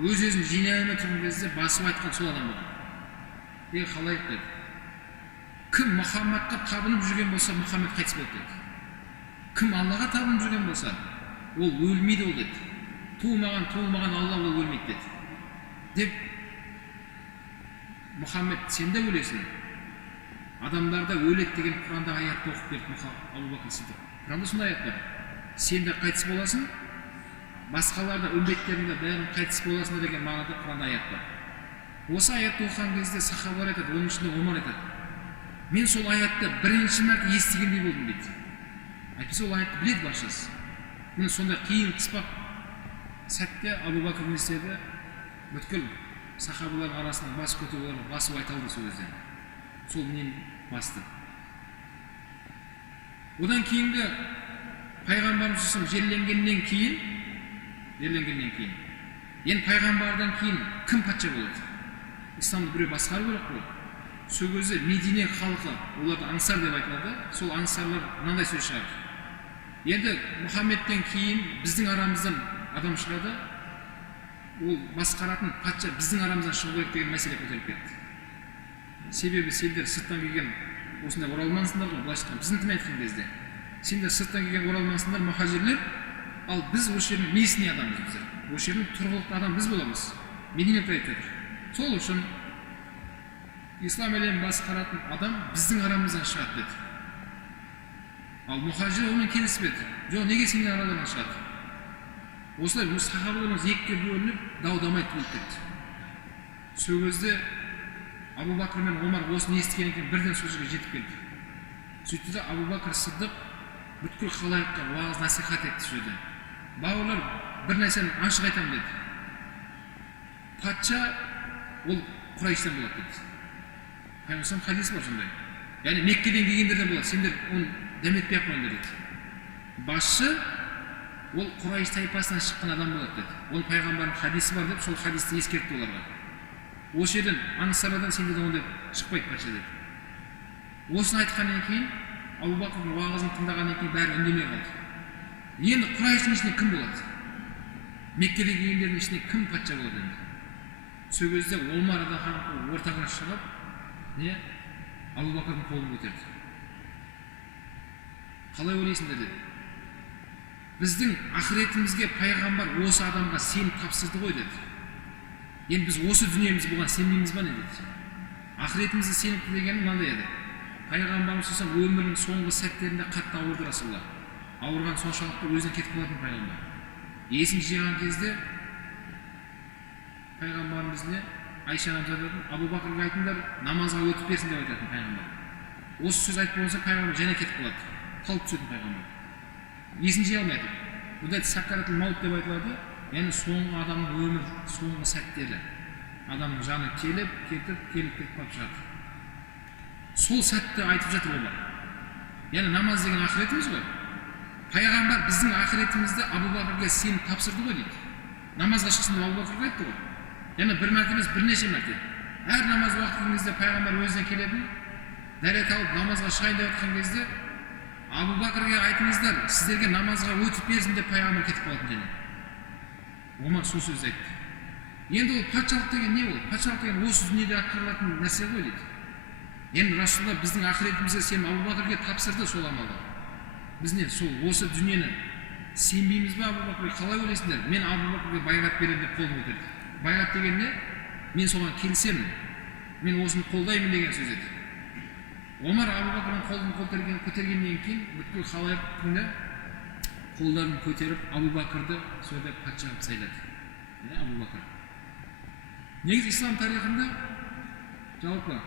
өз-өзін жинай алмай тұрған кезде басып айтқан сол адам болды. Қалайық деді. Кім Мұхаммадқа табынып жүрген болса, Мұхаммед қайтыс болды деді. Кім Аллаға табынып жүрген болса, ол өлмейді ол деді. Туылмаған Алла ол өлмейді деді. Деп, Мұхаммед, сен де өлесің. Адамдарда өледі деген Құранда аятты оқып берді Абу Бакр Сиддиқ. Құранда сондай аят бар. Сен де қайтыс боласың, басқаларда үмбеттерінде бәрін қайтыс боласың деген мағынада Құранда аят бар. Осы аятты оқыған кезде сахабалар айтады, оның ішінде Омар айтады. Мен сол аятты бірінші мәрте естігендей болдым дейді. Әйтпесе ол аятты біледі баршасы. Мен сондай қиын қыспақ сәтте Абу Бакр не істеді? Бүткіл сахабалар арасынан бас көтеріп басып айта алды сол кезде. Сол мен басты. Одан кейінгі пайғамбарымыз жерленгеннен кейін, енді пайғамбардан кейін кім патша болады? Исламды біреу басқару керек қой. Сол кезде Медине халқы, оларды аңсар деп айтылады. Сол аңсарлар мынандай сөз шығарды. Енді Мұхаммедтен кейін біздің арамыздан адам шығады, ол басқаратын патша біздің арамыздан шығу керек деген мәселе көтеріп кетті. Себебі сендер сырттан келген осындай оралмансыңдар ғой, былайша айтқанда біздің тілмен айтқан кезде. Сендер сырттан келген оралмансыңдар, мұхажирлер, ал біз осы жердің местный адамбыз біздер. Осы жердің тұрғылықты адам біз боламыз. Мединеде айтып жатыр. Сол үшін ислам әлемін басқаратын адам біздің арамыздан шығады деді. Ал мұхажир онымен келіспеді. Жоқ, неге сенің араларынан шығады? Осылай сахабаларымыз екіге бөлініп дау-дамай туылып кетті. Сол кезде Абу Бакр мен Омар осыны естігеннен кейін бірден сол жерге жетіп келді. Сөйтті де Абу Бакр Сыддық бүткіл халайыққа уағыз насихат етті сол жерде. Бауырлар, бір нәрсені ашық айтамын деді. Патша ол Құрайыштан болады деді. Пайғамбар хадис бар сондай. Яғни Меккеден келгендерден болады. Сендер оны дәметпей ақ қойыңдар деді. Басшы ол Құрайыш тайпасынан шыққан адам болады деді. Ол пайғамбардың хадисі бар деп, сол хадисті ескертті оларға. Осы жерден аңсарадан сендерден ондай шықпайды патша деді. Осыны айтқаннан кейін Абу Бакрдың уағызын тыңдағаннан кейін бәрі үндемей қалды. Енді Құрайыштың ішінде кім болады? Меккеге келгендердің ішінде кім патша болады енді? Сол кезде Омар радиаллаху ортаға шығып, Абу Бакрдың қолын көтерді. Қалай ойлайсыңдар деді. Біздің ақыретімізге пайғамбар осы адамға сеніп тапсырды ғой деді. Енді біз осы дүниеміз бұған сенбейміз ба не деді. Ақыретімізді сеніпті дегені мынандай еді. Пайғамбарымыз өмірінің соңғы сәттерінде қатты ауырды Расулалла. Ауырған соншалықты өзінен кетіп қалатын пайғамбар. Есін жиған кезде пайғамбарымыз Айша анамыз айтатын, Абу Бакрға айтыңдар, намазға өтіп берсін деп айтатын пайғамбар. Осы сөз айтып болса пайғамбар және кетіп қалады. Қалып түсетін пайғамбар. Есін жия алмайды. Бұнда сакаратул маут деп айтылады. Яғни соңғы адамның өмір, соңғы сәттері. Адамның жаны келіп кетіп қалып шығады. Сол сәтті айтып жатыр олар. Яғни намаз деген ақыретіміз ғой. Пайғамбар біздің ақыретімізді Абу Бакрға сеніп тапсырды ғой дейді. Намазға шықсын деп Абу Бакрға айтты ғой. Яғни бір мәрте емес, бірнеше мәрте. Әр намаз уақытының кезде пайғамбар өзіне келетін, дәрет алып намазға шығайын деп жатқан кезде Абу Бакрға айтыңыздар, сіздерге намазға өтіп берсін деп пайғамбар кетіп қалатын және. Омар сол сөзді айтты. Енді ол патшалық деген не ол? Патшалық деген осы дүниеде атқарылатын нәрсе ғой дейді. Енді Расулалла біздің ақыретімізге сеніп Абу Бакрға тапсырды сол амалды. Біз не сол осы дүниені сенбейміз бе Абу Бакрға? Қалай ойлайсыңдар? Мен Абу Бакрға байғат беремін деп қолын көтерді. Байғат деген не? Мен соған келісемін. Мен осыны қолдаймын деген сөз еді. Омар Абу Бакрдың қолын көтергеннен кейін бүткіл халайықтың қолдарын көтеріп Абу Бакрды сонда патша қылып сайлады. Абу Бакр. Негізі ислам тарихында жалпы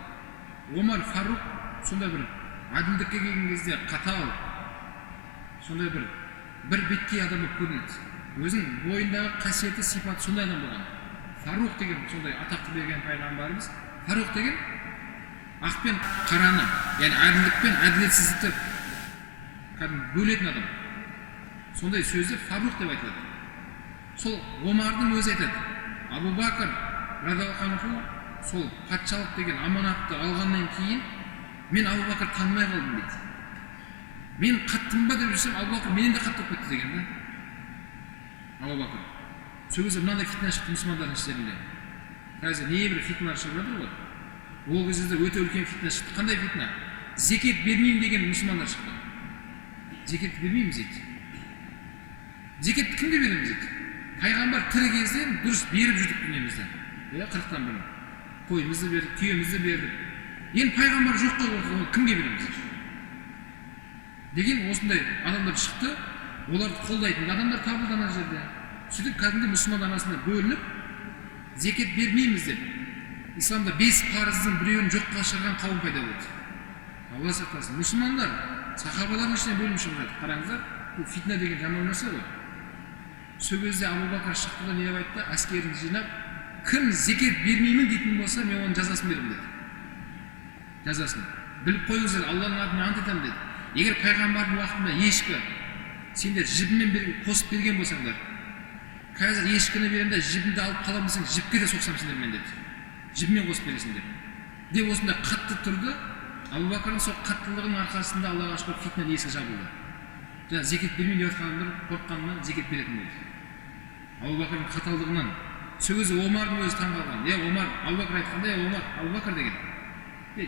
Омар Фаруқ сондай бір әділдікке келген кезде қатал, сондай бір беткей адам болып көрінеді. Өзінің бойындағы қасиеті, сипаты сондай адам болған. Фаруқ деген сондай атақты берген пайғамбарымыз. Фаруқ деген ақ пен қараны, яғни әділдік пен әділетсіздікті бөлетін адам. Сондай сөзді Фаруқ деп айтылады. Сол Омардың өзі айтады. Абу Бакр радиаллаху анху сол патшалық деген аманатты алғаннан кейін мен Абу Бакр танымай қалдым дейді. Мен қаттым ба деп жүрсем, Абу Бакр менен де қатты болып кетті деген. Абу Бакр. Сол кезде мынандай фитна шықты мұсылмандардың іштерінде. Қазір небір фитналар шығып жатыр ғой. Ол кезде өте үлкен фитна шықты. Қандай фитна? Зекет бермеймін деген мұсылмандар шықты. Зекет бермейміз дейді. Зекетті кімге береміз дейді? Пайғамбар тірі кезде дұрыс беріп жүрдік дүниемізден. 40-тан бірін. Қойымызды бердік, түйемізді бердік. Енді пайғамбар жоқ қой, кімге береміз? Деген осындай адамдар шықты, оларды қолдайтын адамдар табылды ана жерде. Сөйтіп кәдімгі мұсылман арасында бөлініп, зекет бермейміз деп. Исламда 5 парыздың біреуін жоққа шығарған қауым пайда болды. Алла сақтасын. Мұсылмандар сахабалардың ішіне бөлініп шығып жатыр. Қараңыздар, бұл фитна деген жаман нәрсе ғой. Сол кезде Абу Бакр шықты да не деп айтты? Әскерін жинап, кім зекет бермеймін дейтін болса, мен оның жазасын беремін деді. Жазасын. Біліп қойыңыздар, Алланың атымен ант етемін деді. Егер пайғамбардың уақытында ешкі сендер жібімен қосып берген болсаңдар, қазір ешкіні беремін де жібімді алып қаламын десең, жіпке де соқсам сендермен деді. Жібімен қосып бересіңдер. Деп осында қатты тұрды. Абу Бакрдың сол қаттылығының арқасында Аллаға шүкір фитна есігі жабылды. Жаңа зекет бермеймін деп жатқандар қорыққанынан зекет беретін болды. Абу Бакрдың қаталдығынан. Сол кезде Омардың өзі таңғалған. Омар, Абу Бакр айтқанда, Омар, Абу Бакр деген.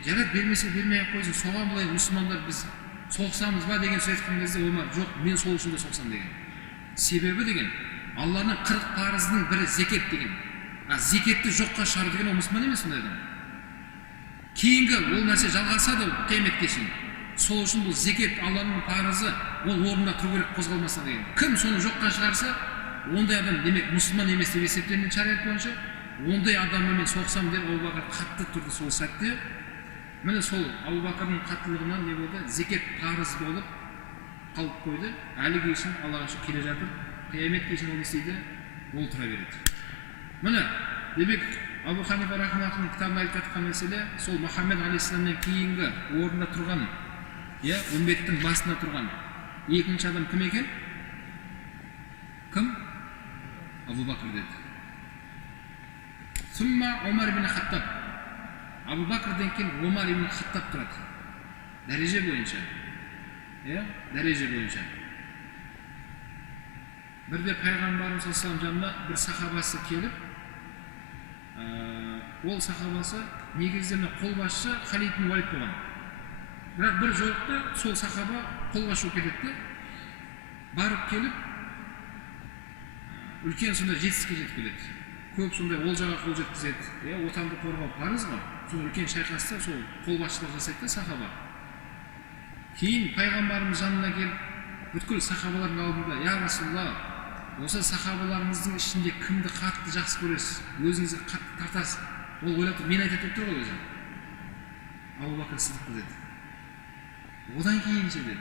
Жарат бермесе бермей-ақ қойсын, соған былай мұсылмандар біз соқсамыз ба деген сөз айтқан кезде Омар, жоқ, мен сол үшін де соқсам деген. Себебі деген, Алланың 40 парызының бірі зекет деген. Зекетті жоққа шығару деген ол мұсылман емес сондай адам. Кейінгі ол нәрсе жалғасады қияметке шейін. Сол үшін бұл зекет Алланың парызы, ол орнында тұру керек қозғалмастан деген. Кім соны жоққа шығарса, ондай адам демек мұсылман емес деп есептелінген шариғат бойынша. ондай адаммен мен соқсам деп Абу Бакр қатты тұрды сол сәтте. Міне сол Абу Бакрдың қаттылығынан не болды? Зекет парыз болып қалып қойды. Әліге үшін Аллаға шүкір келе жатыр. Қияметке шейін ол не істейді? Ол тұра береді. Міне, демек Абу Ханифа рахимахуллахтың кітабында айтып жатқан мәселе сол Мұхаммед алейхиссаламнан кейінгі орында тұрған, үмметтің басында тұрған екінші адам кім екен? Кім? Абу Бакр деді. Сумма Омар ибн Хаттаб. Абу Бакрдан кейін Омар ибн Хаттаб тұрады. Дәреже бойынша. Дәреже бойынша. Бірде пайғамбарымыз саллаллаху алейхи ва саллям жанына бір сахабасы келіп, ол сахабасы негізінде қолбасшы Халид ибн Валид болған. Бірақ бір жолықта сол сахаба қолбасшы болып кетеді. Барып келіп, үлкен сондай жетістікке жетіп келеді. Көп сондай олжаға қол жеткізеді. Отанды қорғау парыз ғой. Сол үлкен шайқаста сол қолбасшылық жасайды сахаба. Кейін пайғамбарымыз жанына келіп, бүткіл сахабалардың алдында, я Расулалла, осы сахабаларыңыздың ішінде кімді қатты жақсы көресіз, өзіңізге қатты тартасыз? Ол ойлап тұр, мен айтады деп тұр ғой өзі. Абу Бакр Сиддиқ деді. Одан кейінше деді.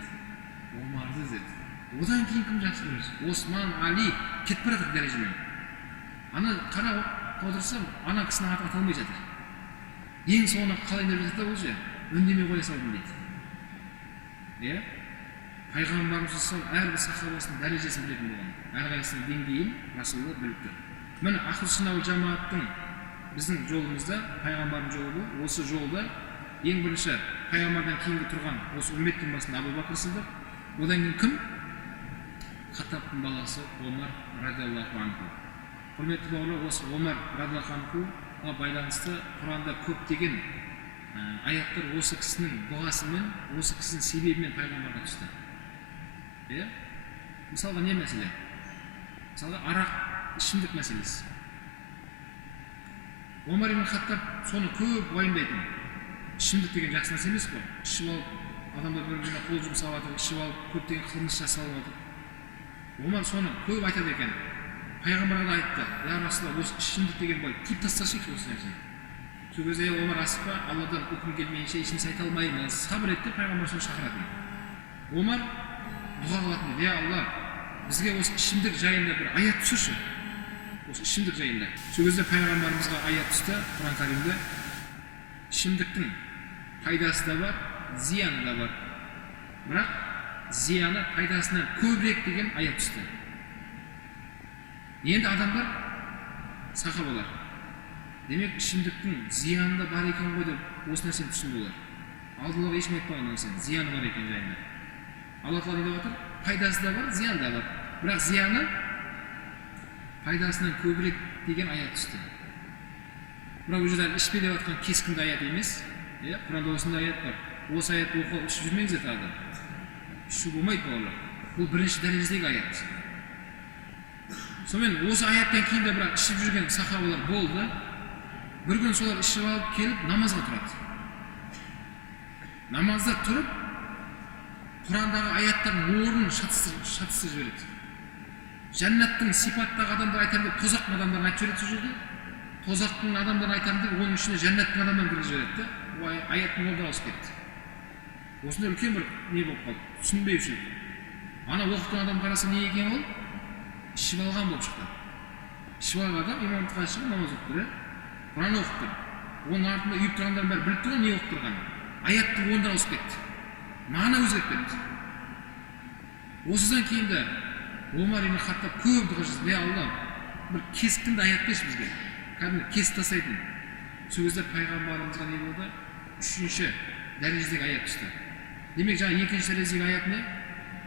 Омарды деді. Одан кейін кім жақсы көресіз? Осман, Али кетіп бара жатыр дәрежемен. Ана қара қодырсам, ана кісінің аты аталмай жатыр. Ең соңына қалай деп жатыр ол же? Үндемей қоя салдым дейді. Пайғамбарымыз саллаллаху әрбір сахабасының дәрежесін білетін болған. Әрқайсысының деңгейін Расулалла біліп тұр. Міне Ахлу сүнна уал жамааттың біздің жолымызда, пайғамбардың жолы бұл. Осы жолда ең бірінші пайғамбардан кейінгі тұрған осы үмметтің басында Абу Бакр Сиддиқ. Одан кейін кім? Хаттабтың баласы Омар радиаллаху анху. Құрметті бауырлар, осы Омар радиаллаху анхуға байланысты Құранда көптеген аяттар осы кісінің дұғасымен, осы кісінің себебімен пайғамбарға түсті. Мысалға не мәселе? Мысалға арақ, ішімдік мәселесі. Омар ибн Хаттаб соны көп уайымдайтын. Ішімдік деген жақсы нәрсе емес қой. Ішіп алып, адамдар бір-біріне қол жұмсап жатыр, ішіп алып, көптеген қылмыс жасалып жатыр. Омар соны көп айтады екен. Пайғамбарға да айтты, я Расулалла, осы ішімдік деген бай, тиіп тастасайықшы осы нәрсені. Сол кезде Омар асықпа, Алладан үкім келмейінше ішіміз айта алмаймыз, сабыр етті, пайғамбар соны шақыратын. Омар дұға қылатын еді, я Алла, бізге осы ішімдік жайында бір аят түсірші. Осы ішімдік жайында. Сол кезде пайғамбарымызға аят түсті, Құран Кәрімде. Ішімдіктің пайдасы да бар, зияны да бар. Бірақ зияны пайдасынан көбірек деген аят түсті. Енді адамдар сахабалар. Демек ішімдіктің зияны да бар екен ғой деп осы нәрсені түсінді олар. Алдыларға ешкім айтпаған нәрсені, зияны бар екен жайында. Алла Тағала деп отыр, пайдасы да бар, зияны да бар. Бірақ зияны пайдасынан көбірек деген аят түсті. Бірақ ол жерде ішпе деп жатқан кескінді аят емес. Құранда осындай аят бар. Осы аятты оқып ішіп жүрмеңіздер тағы да. Ішу болмайды бауырлар. Бұл бірінші дәрежедегі аят. Сонымен осы аяттан кейін де бірақ ішіп жүрген сахабалар болды. Бір күн солар ішіп алып келіп намазға тұрады. Намазда тұрып, Құрандағы аяттардың орнын шатыстырып жібереді. Жәннаттың сипаттағы адамдар айтам деп тозақтың адамдарын айтып жібереді сол жерде. Тозақтың адамдарын айтам деп оның ішіне жәннаттың адамдарын кіргізіп жібереді. Ол аяттың орнына ауысып кетті. Осындай үлкен бір не болып қалды, түсінбеушілік. Ана оқытқан адам қараса не екен ол? Ішіп алған болып шықты. Ішіп алған адам имамдыққа шығып намаз оқып тұр, Құран оқып тұр. Оның артында үйіп тұрғандардың бәрі біліп тұр, не оқып тұрғанын. Аяттың орнына ауысып кетті. Мағына өзгеріп кетті. Осыдан кейін де Омар ибн Хаттаб көп дұға жасады. Я Алла, бір кескінді аят берші бізге. Кәдімгі кесіп тастайтын. Сол кезде пайғамбарымызға не болды? Үшінші дәрежедегі аят түсті. Демек жаңа екінші дәрежедегі аят не?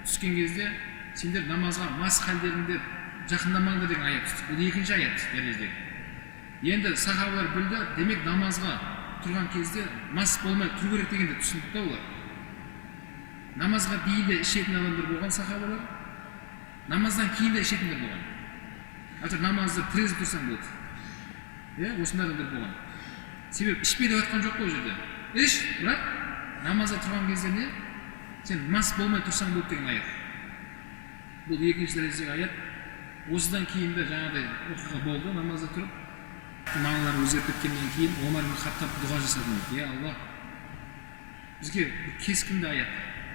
Түскен кезде сендер намазға мас халдеріңде жақындамаңдар деген аят түсті. Бұл екінші аят дәрежедегі. Енді сахабалар білді, демек намазға тұрған кезде мас болмай тұру керек дегенде түсінді да олар. Намазға дейін де ішетін адамдар болған сахабалар, намаздан кейін де ішетіндер болған. Әйтеуір намазды тірезіп тұрсаң болды. Осындай адамдар болған. Себебі ішпе деп жатқан жоқ қой ол жерде. Іш, бірақ намазда тұрған кезде не? Сен мас болмай тұрсаң болды деген аят. Бұл екінші дәрежедегі аят. Осыдан кейін де жаңағыдай оқиға болды, намазда тұрып. мағыналары өзгеріп кеткеннен кейін Омар ибн Хаттаб дұға жасады дейді. Я Аллах, бізге кескінді аят.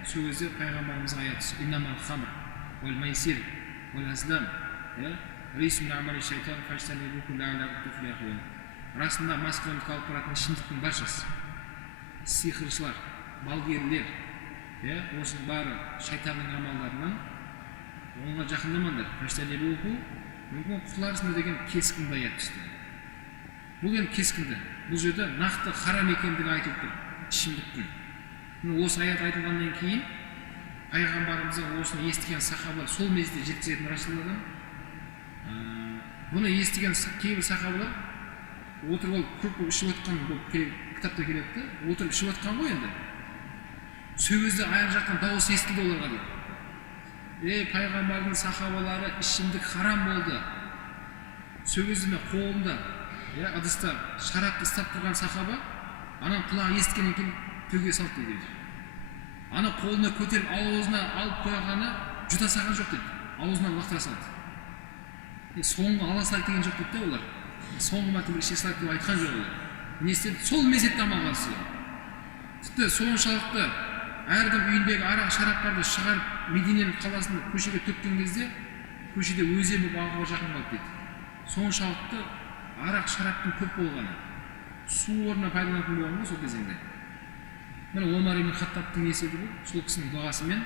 Сол кезде пайғамбарымыздың аяты иннамал хамр уал майсир уал азлам рейс мин амали шайтан фаштанибуху лааллакум туфлихун. Расында маскүнемдікке алып баратын ішімдіктің баршасы, сиқыршылар, балгерлер, осының бары шайтанның амалдарынан, оңға жақындамаңдар. Фаштанибуху, мүмкін құтыларсыңдар деген кескінді аят түсті. Бұл енді кескінді. Бұл жерде нақты харам екендігі айтылып тұр, ішімдіктің. Осы аят айтылғаннан кейін пайғамбарымыздың осыны естіген сахабалар сол мезетте жеткізетін Расулаллахтан. Бұны естіген кейбір сахабалар отырып алып көп ішіп отқан, бұл кітапта келеді, отырып ішіп отқан ғой енді. Сол кезде аяқ жақтан дауыс естілді оларға дейді. Пайғамбардың сахабалары ішімдік харам болды. Сол кезде мен қолымда ыдыста шарапты ұстап тұрған сахаба анан құлағы естігеннен кейін төге салды дейді. Ана қолына көтеріп аузына алып қойғаны жұта саған жоқ дейді. Аузынан лақтыра салды. Соңғы ала салды деген жоқ дейді олар. Соңғы мәртебе іше салды деп айтқан жоқ олар. Не істеді? Сол мезетте амалға асырды. Тіпті соншалықты әркім үйіндегі арақ шараптарды шығарып Мединенің қаласында көшеге төккен кезде көшеде өзен болып ағуға жақын қалды дейді. Соншалықты арақ шараптың көп болғаны, су орнына пайдаланатын болған ғой сол кезеңде. Міне Омар ибн Хаттабтың есебі бұл, сол кісінің дұғасымен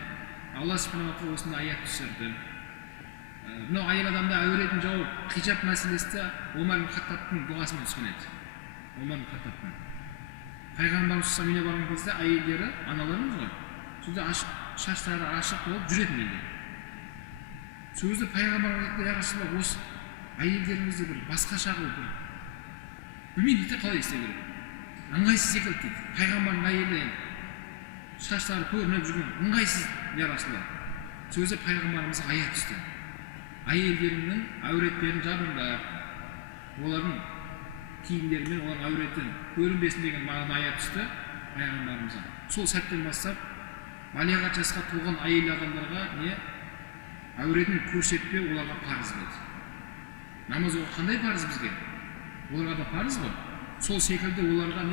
Алла субханала тағала осындай аят түсірді. Мынау әйел адамда әуретін жауып хижаб мәселесі Омар ибн Хаттабтың дұғасымен түскен еді. Омар ибн Хаттабтың. Пайғамбарымыз үйіне барған кезде әйелдері, аналарымыз ғой, сонда шаштары ашық болып жүретін еді. Сол кезде пайғамбар айтты, я Расулаллах, осы әйелдеріңізді бір басқаша қылып білмейді дейді, қалай істеу керек. Ыңғайсыз секілді дейді. Пайғамбардың әйелі енді шаштары көрініп жүрген ыңғайсыз, я Расулаллах. Сол кезде пайғамбарымызға аят түсті. Әйелдеріңнің әуреттерін жабыңдар, олардың киімдерімен олардың әуретін көрінбесін деген мағына аят түсті пайғамбарымызға. Сол сәттен бастап балиғат жасқа толған әйел адамдарға әуретін көрсетпеу оларға парыз болды. Намаз оқу қандай парыз бізге? Оларға да парыз ғой. Сол секілді оларға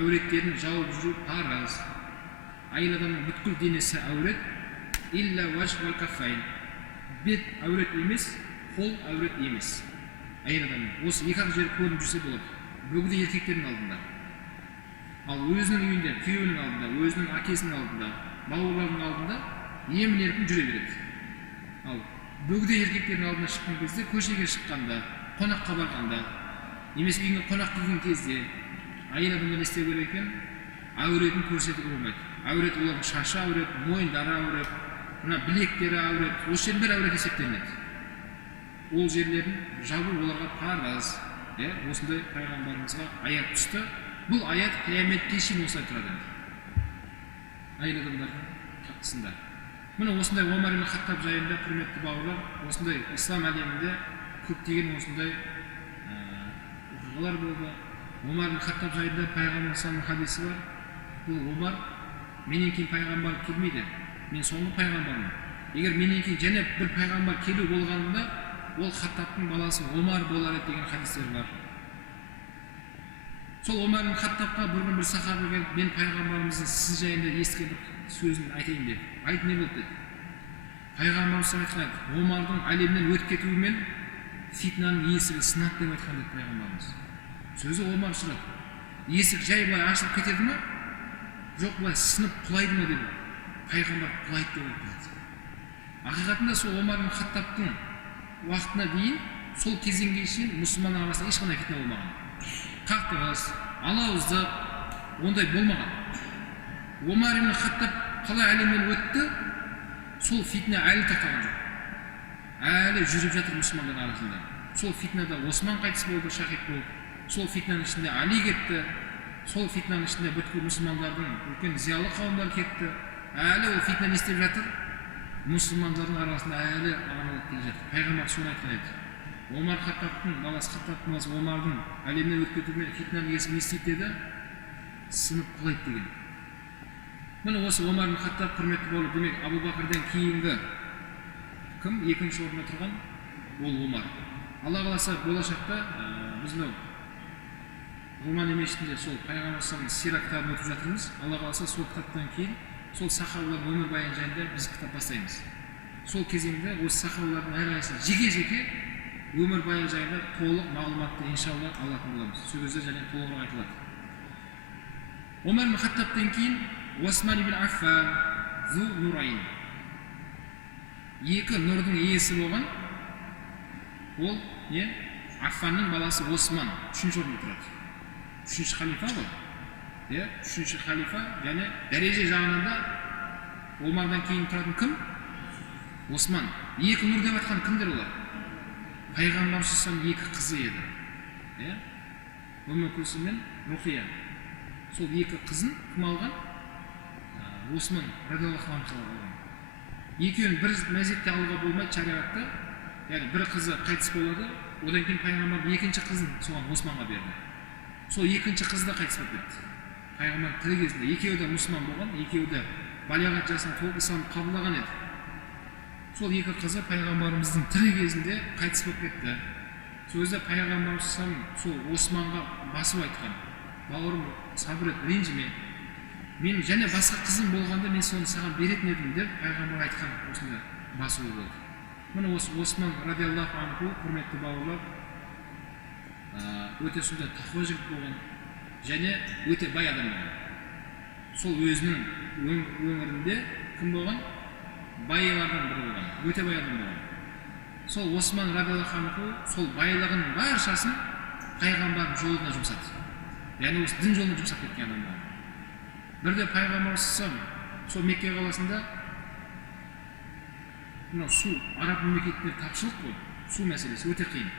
әуреттерін жауып жүру парыз. Әйел адамның бүткіл денесі әурет, илля важ вал каффайн. Бет әурет емес, қол әурет емес. Әйел адамның осы екі-ақ жері көрініп жүрсе болады. Бөгде еркектердің алдында. Ал өзінің үйінде, күйеуінің алдында, өзінің әкесінің алдында, бауырларының алдында емін-еркін жүре береді. Ал бөгде еркектердің алдына шыққан кезде, көшеге шыққанда, қонаққа барғанда, немесе үйіне қонақ келген кезде әйел адамдар не істеу керек екен? Әуретін көрсетуге болмайды. Әурет олардың шашы әурет, мойындары әурет, мына білектері әурет, осы жердің бәрі әурет есептелінеді. Ол жерлерін жабу оларға парыз. Осындай пайғамбарымызға аят түсті. Бұл аят қияметке шейін осылай тұрады. Әйел адамдардың қақысында. Міне осындай Омар ибн Хаттаб жайында, құрметті бауырлар, осындай ислам әлемінде көптеген осындай оқиғалар болды. Омар ибн Хаттаб жайында пайғамбарымыздың хадисі бар. Бұл Омар менен кейін пайғамбар келмейді. Мен соңғы пайғамбармын. Егер менен кейін және бір пайғамбар келу болғанда, ол Хаттабтың баласы Омар болар еді деген хадистер бар. Сол Омар ибн Хаттабқа бір сахаба келіп, мен пайғамбарымыздың сіз жайында естіген сөзін айтайын деп. Айт, не болды деді. Пайғамбарымыз айтқан, Омардың әлемнен өтіп кетуімен фитнаның есігі сынады деп айтқан деді пайғамбарымыз. Сөзі Омар сұрады. Есік жай былай ашылып кетеді ме? Жоқ, былай сынып құлайды ма деді. Пайғамбар құлайды деп айтты. Ақиқатында сол Омар ибн Хаттабтың уақытына дейін сол кезеңге шейін мұсылмандар арасында ешқандай фитна болмаған. Қақтығыс, алауыздық ондай болмаған. Омар ибн Хаттаб қалай әлемнен өтті, сол фитна әлі тоқтаған жоқ. Әлі жүріп жатыр мұсылмандар арасында. Сол фитнада Осман қайтыс болды, шахид болды. Сол фитнаның ішінде Али кетті. Сол фитнаның ішінде бүткіл мұсылмандардың үлкен зиялы қауымдар кетті. Әлі ол фитна не істеп жатыр? Мұсылмандардың арасында әлі аманат келе жатыр. Пайғамбар соны айтқан еді. Омар Хаттабтың баласы, Хаттабтың баласы Омардың әлемнен өтіп кетуімен фитнаның есігі не істейді деді? Сынып құлайды деген. Міне осы Омар ибн Хаттаб құрметті болып, демек Абу Бакрдан кейінгі кім екінші орында тұрған? Ол Омар. Алла қаласа болашақта біз мынау Ғылмани мешітінде сол пайғамбар саллаллаху сират кітабын өтіп жатырмыз. Алла қаласа сол кітаптан кейін сол сахабалардың өмірбаяны жайында біз кітап бастаймыз. Сол кезеңде осы сахабалардың әрқайсысы жеке-жеке өмірбаяны жайында толық мағлұматты иншалла алатын боламыз. Сол кезде және толығырақ айтылады. Омар ибн Хаттабтан кейін Осман ибн Аффан зу нурайн. Екі нұрдың иесі болған ол не? Аффанның баласы Осман, үшінші орында тұрады. Үшінші халифа ғой. Үшінші халифа, және дәреже жағынан да Омардан кейін тұратын кім? Осман. Екі нұр деп атқан кімдер олар? Пайғамбар саллаллаху екі қызы еді. Умму Кулсум мен Руқия. Сол екі қызын кім алған? Осман радиаллаху анху алған. Екеуін бір мезетте алуға болмайды шариғатта. Яғни бір қызы қайтыс болады, одан кейін пайғамбар екінші қызын соған Османға берді. Сол екінші қызы да қайтыс болып кетті. Пайғамбар тірі кезінде екеуі де мұсылман болған, екеуі де балиғат жасына толық исламды қабылдаған еді. Сол екі қызы пайғамбарымыздың тірі кезінде қайтыс болып кетті. Сол кезде пайғамбар сол Османға басып айтқан: бауырым, сабыр ет, ренжіме. Мен және басқа қызым болғанда мен соны саған беретін едім деп пайғамбар айтқан осындай басуы болды. Міне осы Осман радиаллаху анху, құрметті бауырлар, өте сондай тақуа жігіт болған және өте бай адам болған. Сол өзінің өңірінде кім болған? Байлардан бірі болған, өте бай адам болған. Сол Осман радиаллаху анху сол байлығының баршасын пайғамбардың жолына жұмсады. Яғни осы дін жолына жұмсап кеткен адам болған. Бірде пайғамбар сол Мекке қаласында су, араб мемлекетінде тапшылық қой, су мәселесі өте қиын.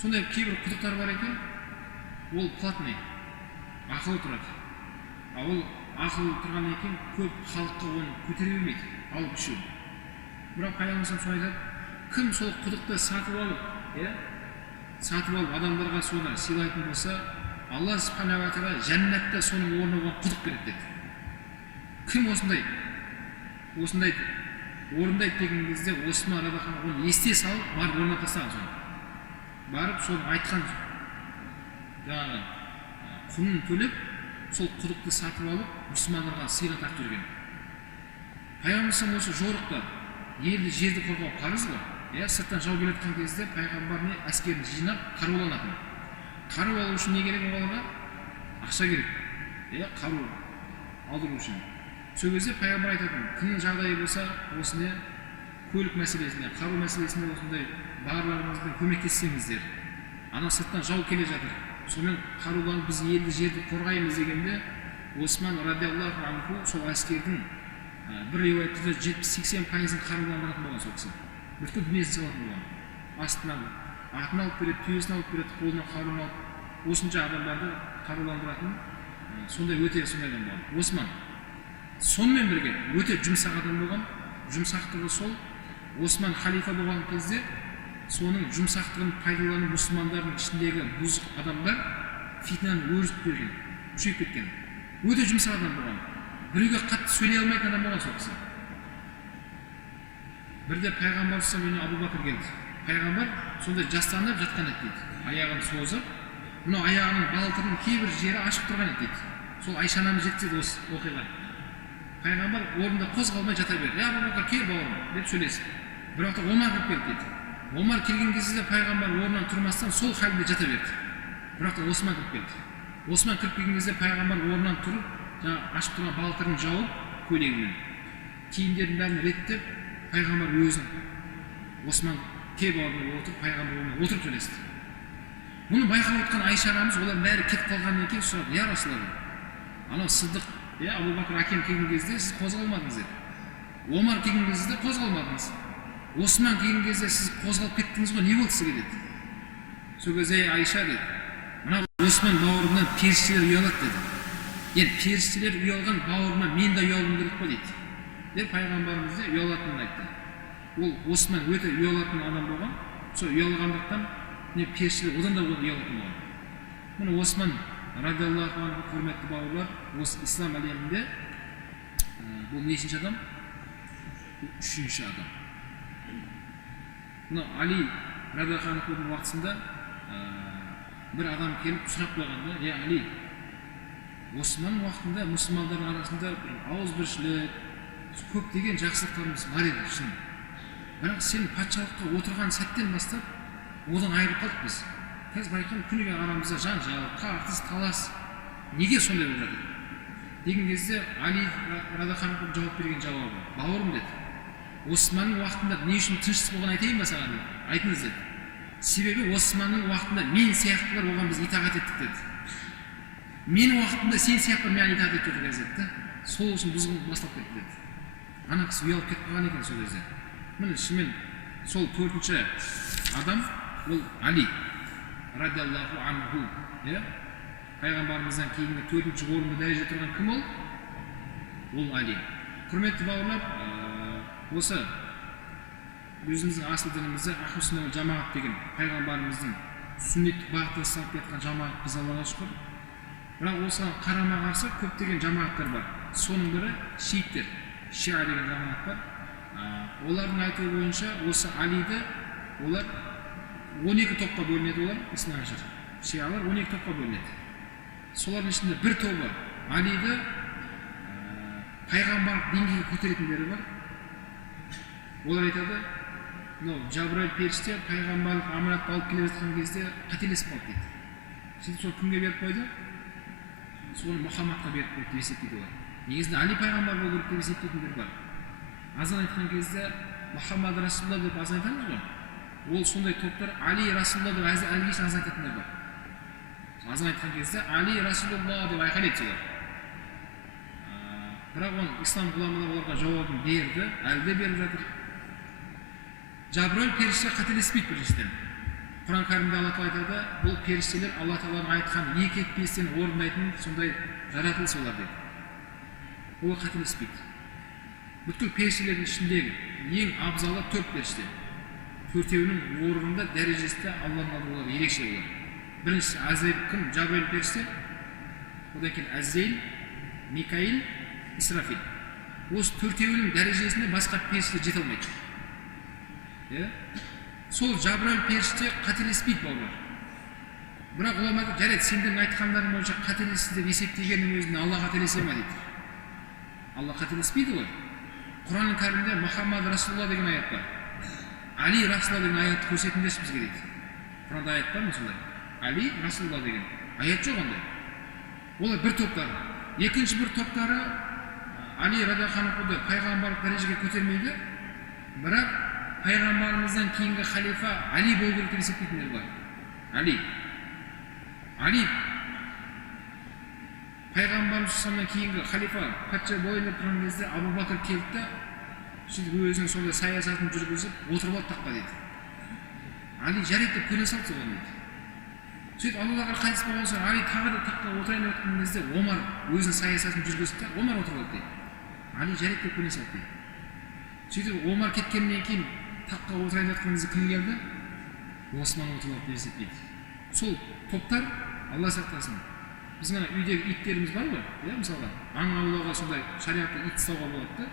Сондай кейбір құдықтар бар екен, ол платный, ақылы тұрады. Ол ақылы тұрған екен, көп халыққа оны көтере бермейді, алып ішу. Бірақ пайғамбар соны айтады: кім сол құдықты сатып алып адамдарға соны сыйлайтын болса, Алла субханала ва тағала жәннатта соның орны болған құдық береді деді. Кім осындай орындайды деген кезде Осман радиаллаху анху оны есте салып, барып орнына тастаған соны. Барып соны айтқан жаңағы құнын төлеп, сол құдықты сатып алып, мұсылмандарға сыйға тартып жүрген. Пайғамбар осы жорықта елді жерді қорғау парыз ғой. Сырттан жау келе жатқан кезде пайғамбар әскерін жинап қаруланатын. Қару алу үшін не керек оларға? Ақша керек. Қару алдыру үшін. Сол кезде пайғамбар айтатын: кімнің жағдайы болса, осыны көлік мәселесіне, қару мәселесіне осындай барларыңызбен көмектессеңіздер. Ана сырттан жау келе жатыр. Сонымен қаруланып біз елді жерді қорғаймыз дегенде, Осман радиаллаху анху сол әскердің бір риуаятта 70-80% қаруландыратын болған сол кісі. Бүткіл дүниесін салатын болған. Астынан атын алып береді, түйесін алып береді, қолына қаруын алып, осынша адамдарды қаруландыратын сондай өте сондай адам болған. Осман сонымен бірге өте жұмсақ адам болған. Жұмсақтығы сол Осман халифа болған кезде соның жұмсақтығын пайдаланып мұсылмандардың ішіндегі бұзық адамдар фитнаны өрістіп берген, күшейіп кеткен. Өте жұмсақ адам болған. Біреуге қатты сөйлей алмайтын адам болған сол кісі. Бірде пайғамбар саллаллаху Абу Бакр келді. Пайғамбар сондай жастанып жатқан еді дейді. Аяғын созып, мынау аяғының балтырының кейбір жері ашық тұрған еді дейді. Сол Айша анамыз жеткізеді осы оқиға. Пайғамбар орнында қозғалмай жата берді. Абу Бакр, кел бауырым деп сөйлесіп. Бір уақытта Омар кіріп келді дейді. Омар келген кезде пайғамбар орнынан тұрмастан сол халінде жата берді. Бір уақытта Осман кіріп келді. Осман кіріп келген кезде пайғамбар орнынан тұрып, жаңа ашық тұрған балтырын жауып, көйлегімен киімдерін бәрін реттеп, пайғамбар өзін Осман кел бауырым отырып, пайғамбар орнына отырып сөйлесті. Мұны байқап отқан Айша анамыз, олар бәрі кетіп қалғаннан кейін сұрады: я Расулалла, анау Сыдық, Абу Бакр әкем келген кезде сіз қозғалмадыңыз деді. Омар келген кезде қозғалмадыңыз. Осман келген кезде сіз қозғалып кеттіңіз ғой, не болды сізге деді. Сол кезде Айша деді: мына Осман бауырымнан періштелер ұялады деді. Енді періштелер ұялған бауырыма мен де ұялғым керек қой дейді. Деп пайғамбарымыз да ұялатынын айтты. Ол Осман өте ұялатын адам болған. Сол ұялғандықтан періштелер одан да ұялатын болған. Міне Осман радиаллаху анху, құрметті бауырлар, осы ислам әлемінде бұл нешінші адам? Үшінші адам. Али радиаллаху анхудың уақытысында бір адам келіп сұрап қойғанда, Али, Осман уақытында мұсылмандардың арасында ауызбіршілік, көптеген жақсылықтарымыз бар еді шын. Бірақ сен патшалыққа отырған сәттен бастап одан айырылып қалдық біз. Қазір байқаймын, күніге арамызда жанжал, тартыс, талас. Неге сондай болып жатыр? Деген кезде Али радиаллаху жауап берген жауабы: бауырым деді, Османның уақытында не үшін тыныштық болған айтайын ба саған деді. Айтыңыз деді. Себебі Османның уақытында мен сияқтылар оған біз итағат еттік деді. Менің уақытымда сен сияқтылар маған итағат етіп жатыр деді. Сол үшін бұзғын бастап кетті деді. Ана кісі ұялып кетіп қалған екен сол кезде. Міне шынымен сол төртінші адам ол Али радиаллаху анху. Пайғамбарымыздан кейінгі төртінші орында дәреже тұрған кім ол? Ол Али. Құрметті бауырлар, осы өзіміздің асыл дінімізде ахлу-сүнна вал жамағат деген пайғамбарымыздың сүннеттік бағытта салып кеткен жамағат біз Аллаға шүкір. Бірақ осыған қарама қарсы көптеген жамағаттар бар. Соның бірі шииттер, шиа деген жамағат бар. Олардың айтуы бойынша осы Алиді олар 12 топқа бөлінеді. Олар исламша шиалар 12 топқа бөлінеді. Солардың ішінде бір тобы Алиді пайғамбарлық деңгейге көтеретіндері бар. Олар айтады, Жабраил періште пайғамбарлық аманатты алып келе жатқан кезде қателесіп қалды дейді. Сөйтіп сол кімге беріп қойды? Соны Мұхаммадқа беріп қойды деп есептейді олар. Негізінде Али пайғамбар болу керек деп есептейтіндер бар. Азан айтқан кезде Мұхаммад Расулла деп азан айтамыз ғой. Ол сондай топтар Али Расулла деп әлге шейін азан айтатындар бар. Азан айтқан кезде Али Расулулла деп айқайлайды солар. Бірақ оны ислам ғұламалары оларға жауабын берді, әлі де беріп жатыр. Жабраил періште қателеспейді біріншіден. Құран кәрімде Алла тағала айтады, бұл періштелер Алла тағаланың айтқан екі етпестен орындайтын сондай жаратылыс олар дейді. Ол қателеспейді. Бүткіл періштелердің ішіндегі ең абзалы 4 періште. Төртеуінің орнында дәрежесінде Алланың алдында олар ерекше олар. Біріншісі Азраил кім? Жабраил періште. Одан кейін Азраил, Микаил, Исрафил. Осы төртеуінің дәрежесінде басқа періште жете алмайды. Сол Жабраил періште қателеспейді бауырлар. Бірақ ғұламалар жарайды, сендердің айтқандарың бойынша қателессіз деп есептегеннің өзінде Алла қателесе ме дейді. Алла қателеспейді ғой. Құранның кәрімде Мұхаммад Расулулла деген аят бар. Али Расулулла деген аятты көрсетіңдерші бізге дейді. Құранда аят бар ма сондай? Али Расулулла деген аят жоқ ондай. Олар бір топтар. Екінші бір топтары Али радиаллаху анхуды пайғамбарлық дәрежеге көтермейді, бірақ пайғамбарымыздан кейінгі халифа Али болу керек деп есептейтіндер бар. Али пайғамбарымыздан кейінгі халифа патша бойында тұрған кезде Абу Бакр келді де, сөйтіп өзінің сондай саясатын жүргізіп отырып алды таққа дейді. Али жарайды деп көне салды соған дейді. Сөйтіп Абу Бакр қайтыс болған соң Али тағы да таққа отырайын деп жатқан кезде Омар өзінің саясатын жүргізді де, Омар отырып алды дейді. Али жарайды деп көне салды дейді. Сөйтіп Омар кеткеннен кейін таққа отырайын деп жатқан кезде кім келді? Осман отырып алды деп есептейді. Сол топтар Алла сақтасын. Біздің ана үйдегі иттеріміз бар ғой, мысалға аң аулауға сондай шариғатта ит ұстауға болады да.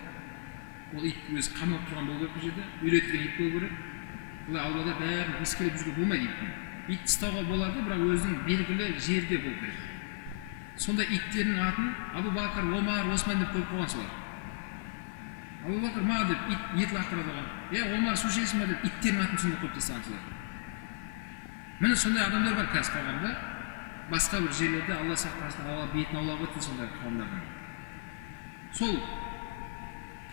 Ол ит өзі қамалып тұрған болу керек бұл жерде, үйретілген ит болу керек. Бұлай аулада бәрін искелеп жүруге болмайды иттің. Ит ұстауға болады, бірақ өзінің белгілі жерде болу керек. Сонда иттердің атын Абу Бакр, Омар, Осман деп қойып қойған солар. Абу Бакр ма деп ет лақтырады оған. Омар су ішесің ба деп иттердің атын сонда қойып тастаған солар. Міне сондай адамдар бар қазір қоғамда. Басқа бір жерлерде Алла сақтасын, Алла бетін аулақ етсін сондай қауымдардан. Сол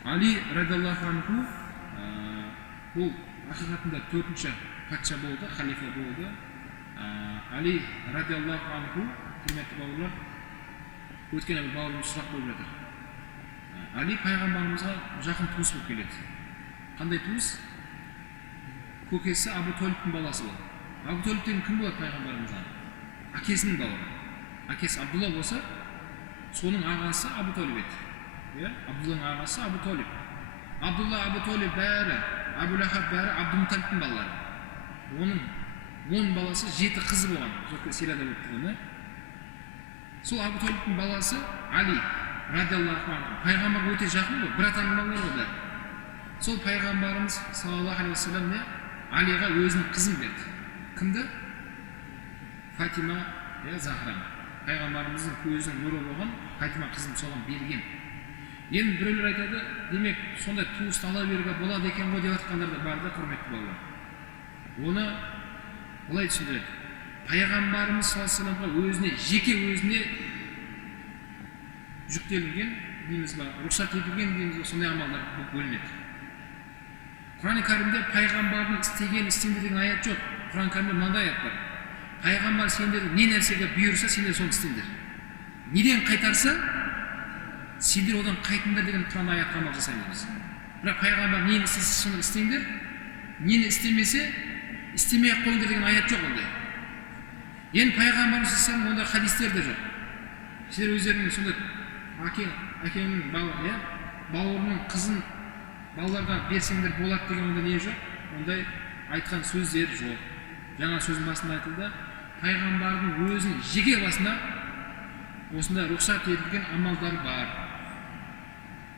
Али радиаллаху анху бұл ақиқатында төртінші патша болды, халифа болды. Али радиаллаху анху, құрметті бауырлар, өткен бауырымыз сұрақ болып жатыр. Али пайғамбарымызға жақын туыс болып келеді. Қандай туыс? Көкесі Абу Толибтің баласы болды. Абу Толиб деген кім болады пайғамбарымызға? Әкесінің бауыры. Әкесі Абдулла болса, соның ағасы Абу Толиб еді. Абдулланың ағасы Абу Толиб. Абдулла, Абу Толиб бәрі, Абу Лахаб бәрі Абдул-Муталибтің балалары. Оның 10 баласы 7 қызы болған. Сирияда болып тұрған. Сол Абу Толибтің баласы Али радиаллаху анху пайғамбарға өте жақын ғой, бір атаның балалары ғой. Сол пайғамбарымыз саллаллаху алейхи уассалам Алиға өзінің қызын берді. Кімді? Фатима Захра. Пайғамбарымыздың көзінің нұры болған Фатима қызын соған берген. Енді біреулер айтады, демек сондай туысты ала беруге болады екен ғой деп жатқандар да бар да, құрметті балалар. Оны былай түсіндіреді. Пайғамбарымыз саллаллаху алейхи өзіне, жеке өзіне жүктелген дейміз ба, рұқсат етілген дейміз ба, сондай амалдар бөлінеді. Құран кәрімде пайғамбардың істеген істеңдер деген аят жоқ. Құран кәрімде мынандай аят бар. Пайғамбар сендерді не нәрсеге бұйырса, сендер соны істеңдер. Неден қайтарса, сендер одан қайтыңдар деген Құран аятқа амал жасаймыз. Бірақ пайғамбар нені істесе соны істеңдер, нені істемесе, істемей-ақ қойыңдар деген аят жоқ ондай. Енді пайғамбарымыз саллаллаху ондай хадистер де жоқ. Сендер өздерінің сондай әкеңнің бауырының қызын балаларға берсеңдер болады деген онда не жоқ, ондай айтқан сөздер жоқ. Жаңа сөздің басында айтылды, пайғамбардың өзінің жеке басына осындай рұқсат етілген амалдар бар.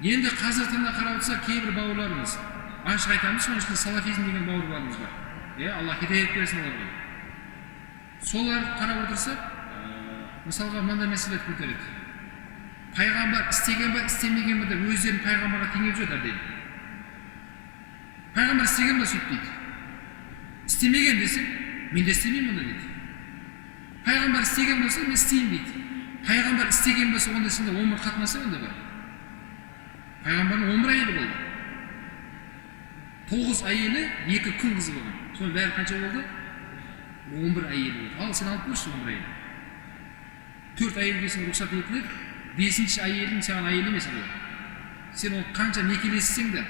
Енді қазіргі таңда қарап отырсақ, кейбір бауырларымыз ашық айтамыз, соның ішінде салафизм деген бауырларымыз бар. Алла хидаят берсін оларға. Солар қарап отырсақ, мысалға мынандай мәселе көтереді. Пайғамбар істеген ба, істемеген ба деп өздерін пайғамбарға теңеп жүр әрдайым. Пайғамбар істеген ба сөйтпейді. Істемеген десе, мен де істемеймін онда дейді. Пайғамбар істеген болса, мен істеймін дейді. Пайғамбар істеген болса, онда сенде өмір қатынасы онда бар. Пайғамбардың 11 әйелі болды. 9 әйелі, 2 күн қызы болған. Соның бәрі қанша болды? 11 әйелі болды. Ал сен алып көрші 11 әйелі. 4 әйелге сен рұқсат етіледі, 5-ші әйелің саған әйел емес ол. Сен ол қанша некелессең де,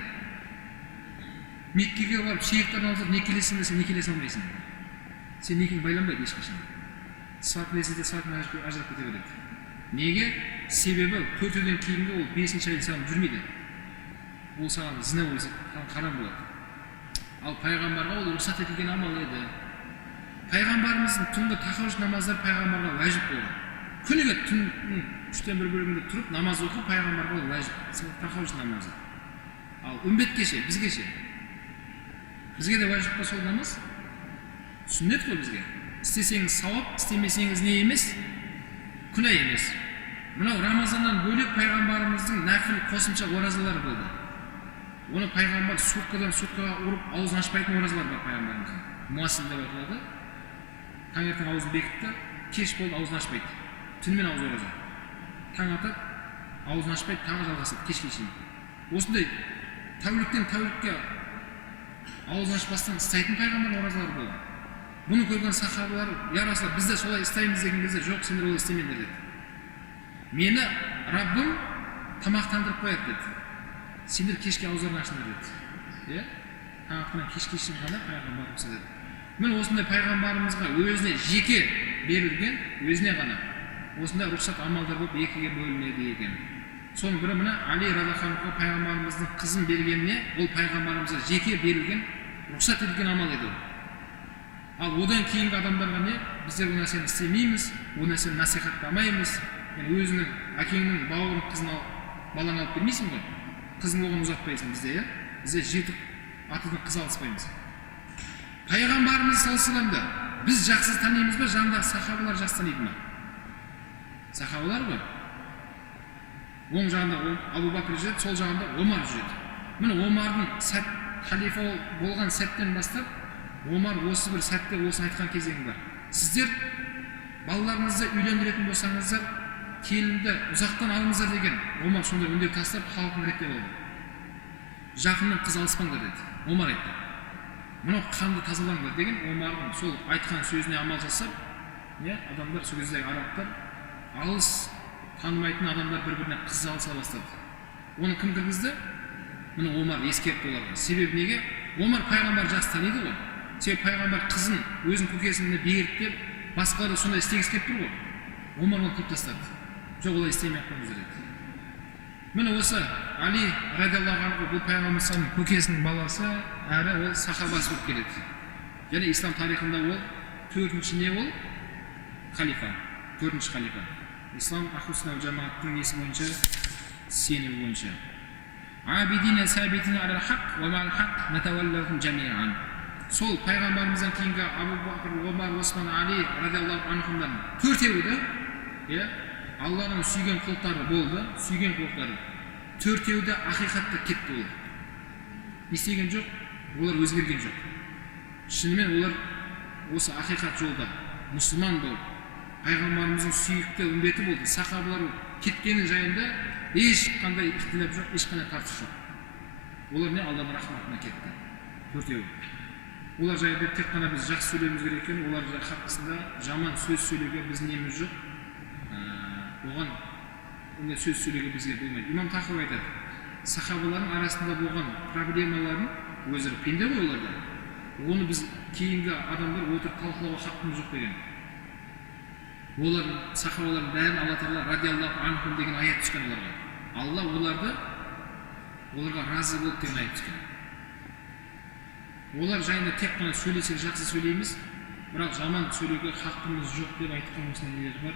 Меккеге барып шейхтардан алып некелессең де сен некелесе алмайсың. Сен некең байланбайды ешқашан. Сватылесе де сватын ажырап кете береді. Неге? Себебі 4-ден кейінгі ол 5-ші әйел саған жүрмейді. Ол саған зina болса, харам болады. Ал пайғамбарға ол рұқсат етілген амал еді. Пайғамбарымыздың түнгі тахажжуд намаздары пайғамбарға уәжіп болған. Күніге түннің 3-тен 1 бөлігінде тұрып намаз оқу пайғамбарға ол уәжіп, тахажжуд намазы. Ал үмбетке ше, бізге ше. Бізге де уәжіп па сол намаз? Сүннет қой бізге. Істесеңіз сауап, істемесеңіз не емес? Күнә емес. Мынау Рамазаннан бөлек пайғамбарымыздың нафил қосымша оразалары болды. Оны пайғамбар суткадан суткаға ұрып аузын ашпайтын оразалар бар пайғамбарымыздың. Муасил деп айтылады. Таңертең аузын бекітті, кеш болды аузын ашпайды. Түнімен ауыз ораза. Таң атып, аузын ашпайды, тағы жалғасады кешке шейін. Осындай тәуліктен тәулікке аузын ашпастан істейтін пайғамбар оразалар болды. Бұны көрген сахабалар, я Расул, біз де солай істейміз деген кезде, жоқ, сендер олай істемеңдер деді. Мені Раббым тамақтандырып қояды деді. Сендер кешке аузарын ашыңдар деді. Таңертеңнен кешке шейін ғана пайғамбарымыз деді. Міне осындай пайғамбарымызға өзіне жеке берілген, өзіне ғана осындай рұқсат амалдар болып екіге бөлінеді екен. Соның бірі мына Али радиаллаху анху пайғамбарымыздың қызын бергеніне, ол пайғамбарымызға жеке берілген, рұқсат етілген амал еді. Ал одан кейінгі адамдарға не? Біздер ол нәрсені істемейміз, ол нәрсені насихаттамаймыз. Өзінің әкеңнің бауырын қызын балаңа алып бермейсің ғой. Қызың оған ұзатпайсың бізде, Бізде жетіп атадан қыз алыспаймыз. Пайғамбарымыз саллаллаху алейхи біз жақсы танимыз ба, жанындағы сахабалар жақсы таниды ма? Сахабалар ғой. Оң жағында Абу Бакр жүреді, сол жағында Омар жүреді. Міне Омардың халифа болған сәттен бастап, Омар осы бір сәтте осыны айтқан кезеңі бар. Сіздер балаларыңызды үйлендіретін болсаңыздар, келінді ұзақтан алыңыздар деген Омар сондай үндеу тастап халқын реттеп алды. Жақыннан қыз алыспаңдар деді. Омар айтты. Мынау қанды тазалаңдар деген Омардың сол айтқан сөзіне амал жасап, адамдар сол кездегі арабтар алыс танымайтын адамдар бір-біріне қыз алыса бастады. Оны кім кіргізді? Міне Омар ескертті оларға. Себебі неге? Омар пайғамбар жақсы таниды ғой. Себебі пайғамбар қызын өзінің көкесіне беріп, басқалары сондай істегісі келіп тұр ғой. Омар оны тиіп тастады. Жоқ, олай істемей қойыңыздар деді. Міне осы Али радиаллаху анху бұл пайғамбардың көкесінің баласы, әрі ол сахабасы болып келеді. Және ислам тарихында ол 4-ші не ол? Халифа. 4-ші халифа. Ислам ахлус-сунна жамааттың несі бойынша, сенімі бойынша. Абидина сабитина алал хақ ва мал хақ натаваллахум жамиан. сол пайғамбарымыздан кейінгі Абу Бакр, Омар, Осман, Али радиаллаху анхумдан төртеуі де Алланың сүйген құлықтары болды, сүйген құлықтары. Төртеуі де ақиқатта кетті олар. Не істеген жоқ, олар өзгерген жоқ. Шынымен олар осы ақиқат жолда мұсылман болып, пайғамбарымыздың сүйікті үмбеті болды. Сахабалар кеткені жайында ешқандай ихтилаф жоқ, ешқандай тартыс жоқ. Олар не Алланың рахматына кетті. Төртеуі. Олар жайында тек қана біз жақсы сөйлеуіміз керек екен, олар хақысында жаман сөз сөйлеуге біздің неміз жоқ. Оған ондай сөз сөйлеуге бізге болмайды. Имам Тахауи айтады, сахабалардың арасында болған проблемаларын, өздері пенде ғой оларда, оны біз кейінгі адамдар отырып талқылауға хақымыз жоқ деген. Олар сахабалардың бәрін Алла Тағала радиаллаху анхум деген аят түскен оларға. Алла оларға разы болды деген аят түскен. Олар жайында тек қана сөйлесек жақсы сөйлейміз, бірақ жаман сөйлеуге хақымыз жоқ деп айтқан осындай нелер бар.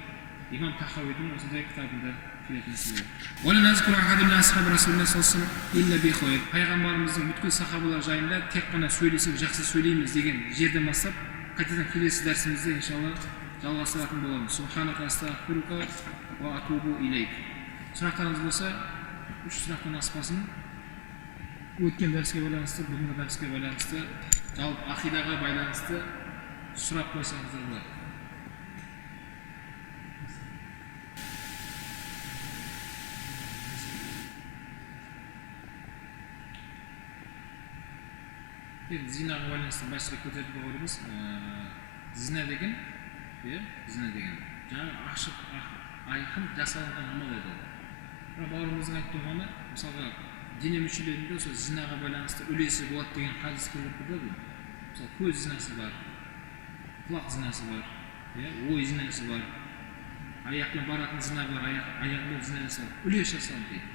Имам Тахауидің осындай кітабында келетін нәрселер. Пайғамбарымыздың бүткіл сахабалар жайында тек қана сөйлесек жақсы сөйлейміз деген жерден бастап, қайтадан келесі дәрісімізде иншалла жалғастыратын боламыз. Субханака астағфирука ва атубу илейк. Сұрақтарыңыз болса, 3 сұрақтан аспасын. Өткен дәріске байланысты, бүгінгі дәріске байланысты, жалпы ақидаға байланысты сұрақ қойсаңыздар болады. Зинаға байланысты басшылық көтерді бағырымыз. Зина деген, жаңағы ашық, айқын жасалынған амал еді. Бағырымыздың айтып тұрғаны, мысалға, дене мүшелерінде осы зинаға байланысты үлесі болады деген хадис келіп тұрды бұл. Мысалы, көз зинасы бар, құлақ зинасы бар, ой зинасы бар, аяқпен баратын зина бар, аяқпен зина жасалып, үлес жасалып дейді.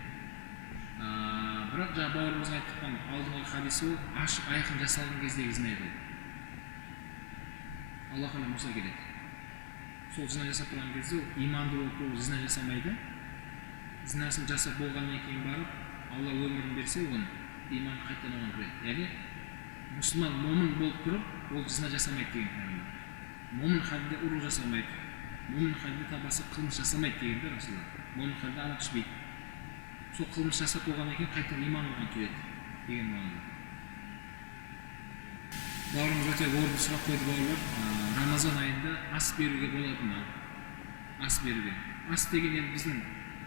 Бірақ жаңа бауырымызға айтып тұрған алдыңғы хадисі ол ашық айқын жасалған кездегі зина еді. Аллах алам болса келеді. Сол зина жасап тұрған кезде ол иманды болып ол зина жасамайды. Зинасын жасап болғаннан кейін барып, Алла өмірін берсе, оны иманы қайтадан оған кіреді. Яғни мұсылман момын болып тұрып, ол зина жасамайды деген. Момын халде ұру жасамайды, момын халде табасы қылмыс жасамайды дегенде Расулалла. Момын халде арақ ішпейді. Сол қылмыс жасап болғаннан кейін қайтадан иман оған келеді деген мағынада. Бауырымыз өте орынды сұрақ қойды бауырлар. Рамазан айында ас беруге болады ма? Ас беруге. Ас деген енді біздің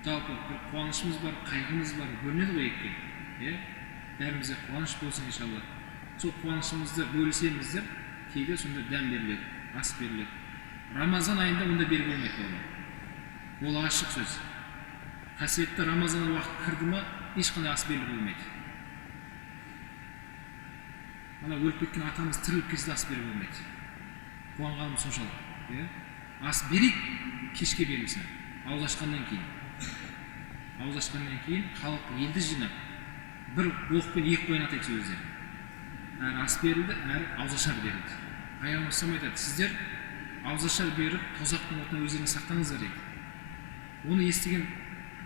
жалпы бір қуанышымыз бар, қайғымыз бар, бөлінеді ғой екеуі. Бәрімізге қуаныш болсын иншалла. Сол қуанышымызды бөлісеміз деп, кейде сонда дәм беріледі, ас беріледі. Рамазан айында онда беруге болмайды. Ол ашық сөз. Қасиетті Рамазан уақыт кірді ма, ешқандай ас берілуге болмайды. Ана өліп кеткен атамыз тіріліп кезде ас беруге болмайды. Қуанғанымыз соншалық. Ас берейік, кешке берілсін. Ауыз ашқаннан кейін. Ауыз ашқаннан кейін халық елді жинап, бір оқпен екі қойын атайды сөзде. Әрі ас берілді, әрі ауызашар берілді. Пайғамбарымыз айтады, сіздер ауызашар беріп, тозақтың отына өздеріңіз сақтаңыздар дейді. Оны естіген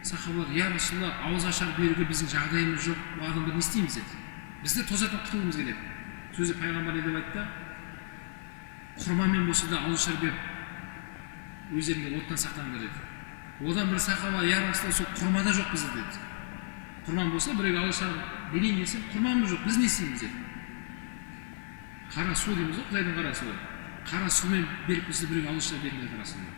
сахабалар, я Расулалла, ауызашар беруге біздің жағдайымыз жоқ, бұл адамдар не істейміз деді. Біз де тозақтан құтылуымыз келеді. Сөзі пайғамбар деп айтты, құрмамен болса да ауызашар беріп, өздеріңді оттан сақтаңдар деді. Одан бір сахаба, я Расулалла, сол құрмада жоқ бізде деді. Құрман болса, біреуге ауызашар берейін десе, құрманымыз жоқ, біз не істейміз деді. Қара су дейміз ғой, Құдайдың қара суы. Қара сумен беріп бізде біреуге ауызашар беріңдер деді Расулалла.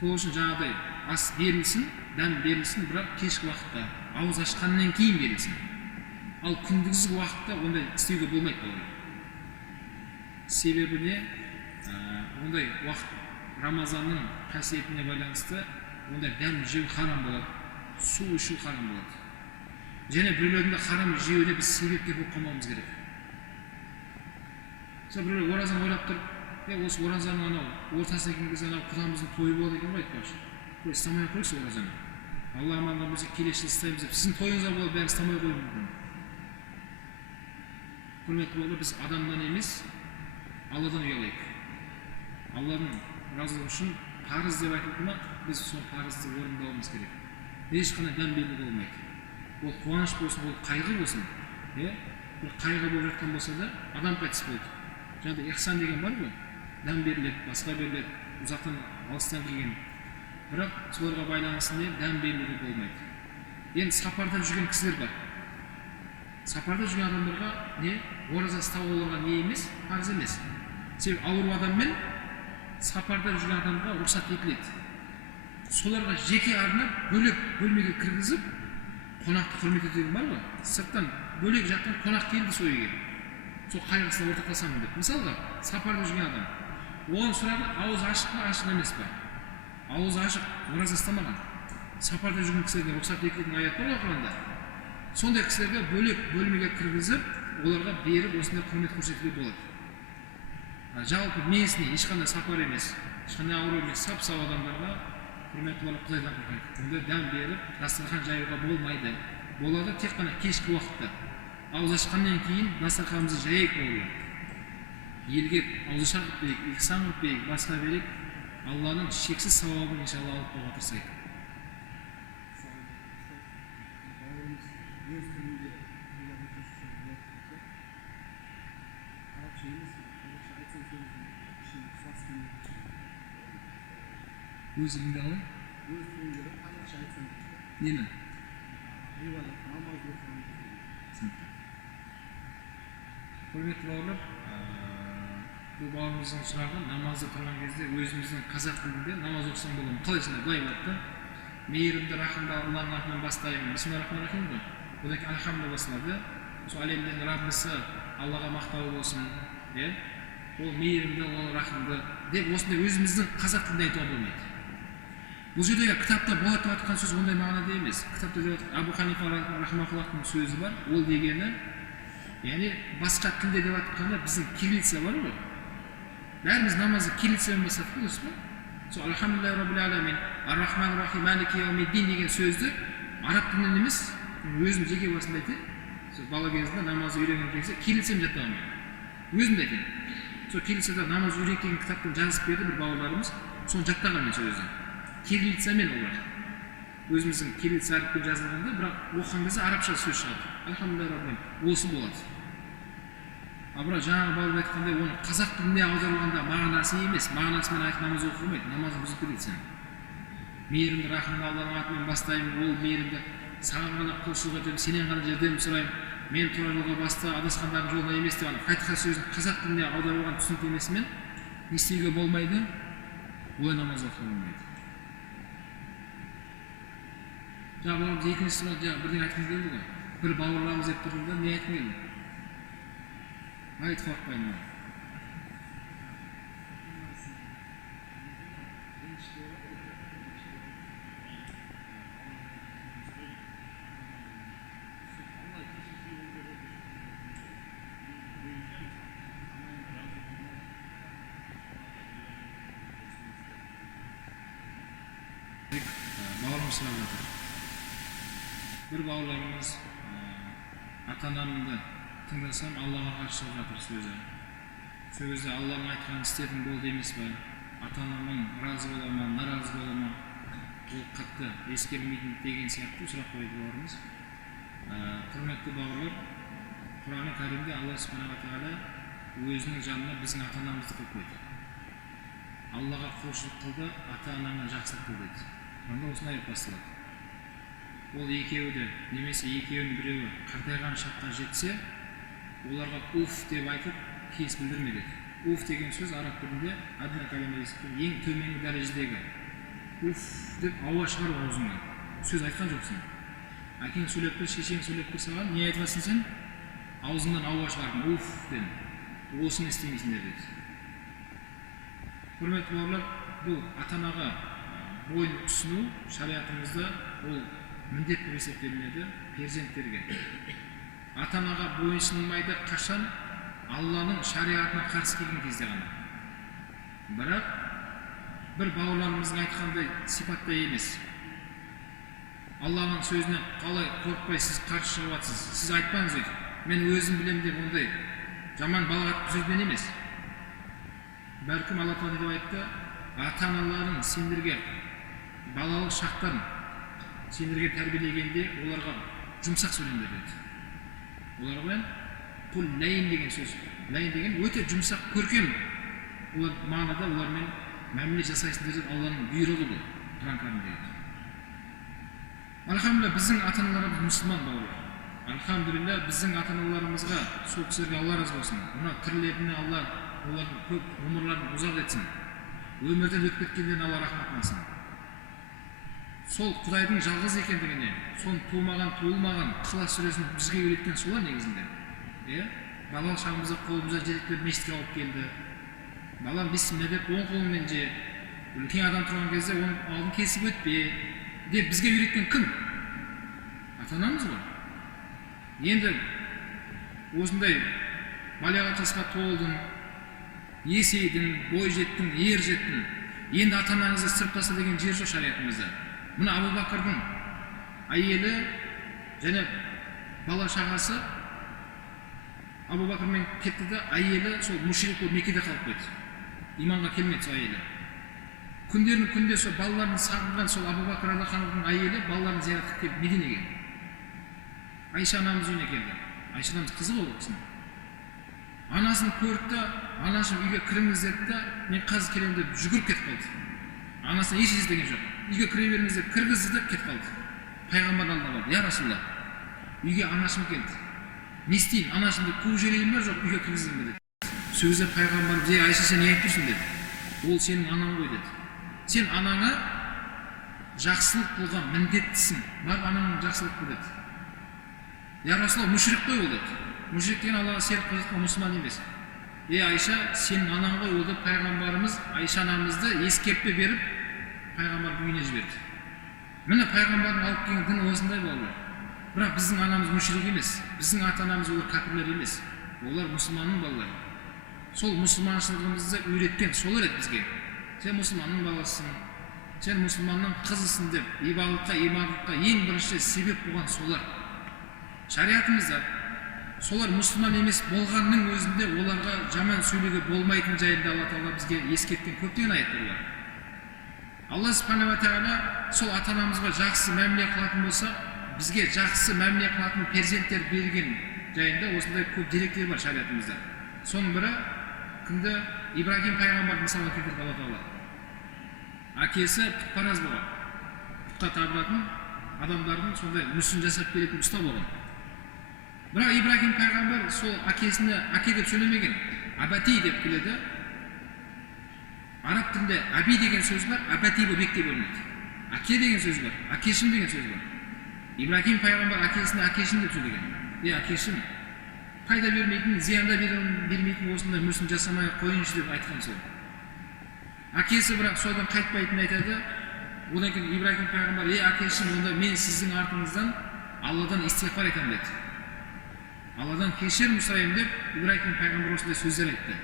Сол үшін жаңағыдай ас берілсін, дәм берілсін, бірақ кешкі уақытта ауыз ашқаннан кейін берілсін. Ал күндізгі уақытта ондай істеуге болмайды олар. Себебі не? Ондай уақыт Рамазанның қасиетіне байланысты ондай дәм жеу харам болады, су ішу харам болады. Және біреулердің харам жеуіне біз себепкер болып қалмауымыз керек. Сол біреулер оразаны ойлап тұрып, осы оразаның анау ортасына келген кезде анау құдамыздың тойы болады екен ғой айтпақшы. Қой, ұстамай қойшы оразаны. Алла аман болса келесі жылы ұстаймыз деп, сіздің тойыңызға болады, бәрін ұстамай қою мүмкін. Құрметті бауырлар, біз адамнан емес, Алладан ұялайық. Алладың разылығы үшін парыз деп айтылды ма, біз сол парызды орындауымыз керек. Ешқандай дәм беруге болмайды. Ол қуаныш болсын, ол қайғы болсын, бір қайғы болып жатқан болса да адам қайтыс болды. Жаңағыдай ихсан деген бар ғой, дәм беріледі, басқа беріледі, ұзақтан алыстан келген. Бірақ соларға байланысты не дәм берілуге болмайды. Енді сапарда жүрген кісілер бар. Сапарда жүрген адамдарға не ораза ұстау оларға не емес, парыз емес. Себебі ауру адаммен сапарда жүрген адамға рұқсат етіледі. Соларға жеке арнап бөлек бөлмеге кіргізіп, қонақты құрмет етуге бар ғой. Сырттан бөлек жақтан қонақ келді сол үйге. Сол қайғысына ортақтасамын деп. Мысалға, сапарда жүрген адам. Оған сұрады, ауыз ашық па, ашық емес па? Ауыз ашық, ораза ұстамаған. Сапарда жүрген кісілерге рұқсат етілетін аят бар ғой Құранда. Сондай кісілерге бөлек бөлмеге кіргізіп, оларға беріп осындай құрмет көрсетуге болады. Жалпы менсіне ешқандай сапар емес, ешқандай ауру емес, сап-сау адамдарға құрмет олар Құдайдан қорқайды. Онда дәм беріп, дастархан жаюға болмайды. Болады тек қана кешкі уақытта. Ауыз ашқаннан кейін дастарханымызды жайайық бауырлар. Елге ауызашар қылып берейік, ихсан қылып берейік, басқа берейік. Алланың шексіз сауабын иншалла алып қоюға тырысайық. Өз тілінде қалай? Өз тілінде қазақша айтсам. Нені? Ғибадат, намаз оқыған. Түсінікті. Құрметті бауырлар, бұл бауырымыздың сұрағы намазда тұрған кезде өзіміздің қазақ тілінде намаз оқысам болады. Қалай сонда былай болады да? Мейірімді, рахымды Алланың атынан бастаймын. Бисмиллахир-рахманир-рахим ғой. Одан кейін альхамду басталады. Сол әлемнің Раббысы Аллаға мақтау болсын. Ол мейірімді, ол рахымды деп осындай өзіміздің қазақ тілінде айтуға болмайды. Бұл жердегі кітапта болады деп айтқан сөз ондай мағынада емес. Кітапта деп Абу Ханифа рахимахуллахтың сөзі бар. Ол дегені, яғни басқа тілде деп айтқанда біздің кириллица бар ғой. Бәріміз намазды кириллицамен бастадық қой, дұрыс па? Сол альхамдулиллахи раббил аламин, ар-рахманир-рахим, малики яумиддин деген сөзді араб тілінен емес, өзім жеке басымда айтайын. Сол бала кезінде намазды үйренген кезде кириллицамен жаттап алмаймын. Өзімде айтайын. Сол кириллицада намаз үйренейік деген кітаптан жазып берді бір бауырларымыз. Соны жаттаған мен сол өзім. Кириллицамен олар. Өзіміздің кириллица әріппен жазылғанда, бірақ оқыған кезде арабша сөз шығады. Альхамдулиллахи раббил осы болады. Бірақ жаңағы бауыр айтқандай, оны қазақ тіліне аударылғанда мағынасы емес, мағынасымен айтып намаз оқылмайды, намазы бұзып кетеді сен. Мейірімді, рахымды Алланың атымен бастаймын, ол мейірімді саған ғана құлшылық етемін, сенен ғана жәрдем сұраймын, мен тура жолға басты, адасқандардың жолына емес деп Фатиха сөзін қазақ тіліне аударылған түсініктемесімен не істеуге болмайды, олай намаз оқуға болмайды. Жаңағы бауырымыз екінші сұрақ бірден айтқым келді ғой. Бір бауырларымыз деп тұрғанда не айтқым келді? Айтып қорықпаймын. Бауырымыз сұрап жатыр. Бір бауырларымыз ата-анамды тыңдасам Аллаға қарсы шығып жатыр сөзі. Сөзі Алланың айтқанын істедім болды емес пе? Ата-анамның разы бола ма, наразы бола ма? Ол қатты ескерілмейтін деген сияқты сұрақ қойды бауырымыз. Құрметті бауырлар, Құран Кәрімде Алла субханала тағала өзінің жанына біздің ата-анамызды қойып қойды. Аллаға құлшылық қылды, ата-анаңа жақсылық қыл дейді. Онда осындай басталады. Ол екеуі де, немесе екеуінің біреуі қартайған шаққа жетсе, оларға уф деп айтып, кейс білдірмеді. Уф деген сөз араб тілінде адна калима ең төменгі дәрежедегі. Уф деп ауа шығару аузыңнан. Сөз айтқан жоқсың. Әкең сөйлеп тұр, шешең сөйлеп тұр саған, не айтасың сен? Аузыңнан ауа шығардың, уф ден. Осыны істемейсіңдер деді. Құрметті бауырлар, бұл ата-анаға бойын ұсыну шариғатымызда ол міндет болып есептелінеді перзенттерге. Ата-анаға бойынсынбайды қашан? Алланың шариғатына қарсы келген кезде ғана. Бірақ бір бауырларымыздың айтқандай сипатта емес. Алланың сөзіне қалай қорықпай сіз қарсы шығып жатсыз? Сіз айтпаңыз дейді. Мен өзім білемін деп ондай жаман балағат сөзбен емес. Бәлкім Алла тағала деп айтты, ата-аналарың сендерге балалық шақтан сендерге тәрбиелегенде оларға жұмсақ сөйлеңдер деді. Оларға Құл ләйін деген сөз. Ләйін деген өте жұмсақ, көркем. Олар мағынада олармен мәміле жасайсыңдар деп Алланың бұйрығы бұл. Құран кәрімде. Алхамдулилля, біздің ата-аналарымыз мұсылман бауырлар. Алхамдулилля, біздің ата-аналарымызға сол кісілерге Алла разы болсын. Мына тірілеріне Алла олардың көп ғұмырларын ұзақ етсін. Өмірден өтіп кеткендеріне Алла рахмат қылсын. Сол Құдайдың жалғыз екендігіне, соның туылмаған, туылмаған Ықылас сүресін бізге үйреткен солар негізінде. Балалық шағымызда қолымызда жетектеп мешітке алып келді. Балам бисмилля деп оң қолыңмен же, үлкен адам тұрған кезде оның алдын кесіп өтпе деп бізге үйреткен кім? Ата-анамыз ғой. Енді осындай балиғат жасқа толдың, есейдің, бой жеттің, ер жеттің. Енді ата-анаңызды сырып таста деген жер жоқ шариғатымызда. Мына Абу Бакрдың әйелі және бала шағасы Абу Бакрмен кетті де, әйелі сол мушрик болып Меккеде қалып қойды. Иманға келмеді сол әйелі. Күндердің күнде сол балаларын сағынған сол Абу Бакр радиаллаху әйелі балаларын зияратқа келіп Мединеге. Айша анамыз үйіне келді. Айша анамыз қызы болды кісінің. Анасын көрді, анашым үйге кіріңіз деді де, мен қазір келемін деп жүгіріп кетіп қалды. Анасына еш іздеген жоқ. Үйге кіре беріңіз деп кіргізді деп кетіп қалды. Пайғамбар алдына барды. Я Расулалла, үйге анашым келді. Не істейін? Анашымды қуып жіберейін бе жоқ, үйге кіргізейін бе деді. Сөзде пайғамбар, Айша, сен не айтып тұрсың деді. Ол сенің анаң ғой деді. Сен анаңа жақсылық қылған міндеттісің. Барып анаңның жақсылық қыл деді. Я Расулалла, мушрик қой ол деді. Мушрик деген Аллаға серік қылған мұсылман емес. Айша, сенің анаң ғой, ол деп пайғамбарымыз Айша анамызды ескертпе беріп пайғамбар үйіне жіберді. Міне пайғамбардың алып келген дін осындай болды. Бірақ біздің анамыз мушрик емес, біздің ата-анамыз олар кәпірлер емес. Олар мұсылманның балалары. Сол мұсылманшылығымызды үйреткен солар еді бізге. Сен мұсылманның баласысың, сен мұсылманның қызысың деп, имандылыққа ең бірінші себеп болған солар. Шариғатымызда солар мұсылман емес болғанның өзінде оларға жаман сөйлеуге болмайтын жайында Алла Тағала бізге ескерткен көптеген аяттар бар. Алла Субхана ва Тағала сол ата-анамызға жақсы мәміле қылатын болса, бізге жақсы мәміле қылатын перзенттер берген жайында осындай көп деректер бар шариғатымызда. Соның бірі кімді? Ибрагим пайғамбар мысалға келтірді Алла Тағала. Әкесі пұтпараз болған. Пұтқа табылатын адамдардың сондай мүсін жасап беретін ұста болған. Бірақ Ибрагим пайғамбар сол әкесіне әке деп сөйлемеген, абати деп келеді. Араб тілінде аби деген сөз бар, абати болып екіге бөлінеді. Әке деген сөз бар, әкешім деген сөз бар. Ибрагим пайғамбар әкесіне әкешім деп сөйлеген. Әкешім пайда бермейтін, зиянда бермейтін осындай мүсін жасамай қойыншы деп айтқан сол. Әкесі бірақ содан қайтпайтын айтады. Одан кейін Ибрагим пайғамбар, әкешім, онда мен сіздің артыңыздан Алладан истиғфар етемін деді. Алладан кешірім сұраймын деп Ибрагим пайғамбар осындай сөздер айтты.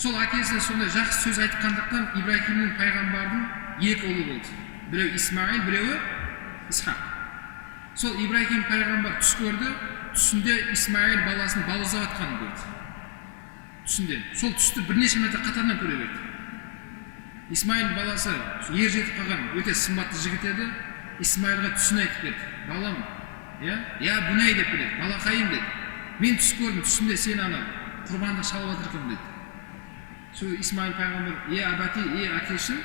Сол әкесі сондай жақсы сөз айтқандықтан Ибрагимнің пайғамбардың екі ұлы болды. Біреу Исмаил, біреуі Исхақ. Сол Ибрагим пайғамбар түс көрді, түсінде Исмаил баласын бауыздап атқанын көрді. Түсінде. Сол түсті бірнеше мәрте қатарынан көре берді. Исмаил баласы ер жетіп қалған өте сымбатты жігіт еді. Исмаилға түсін айтып берді. Балам, бұнай деп келеді, балақайым деді. Мен түс көрдім, түсінде сен ана құрбанды шалып жатырмын деді. Сол Исмаил пайғамбар, абати, әкешім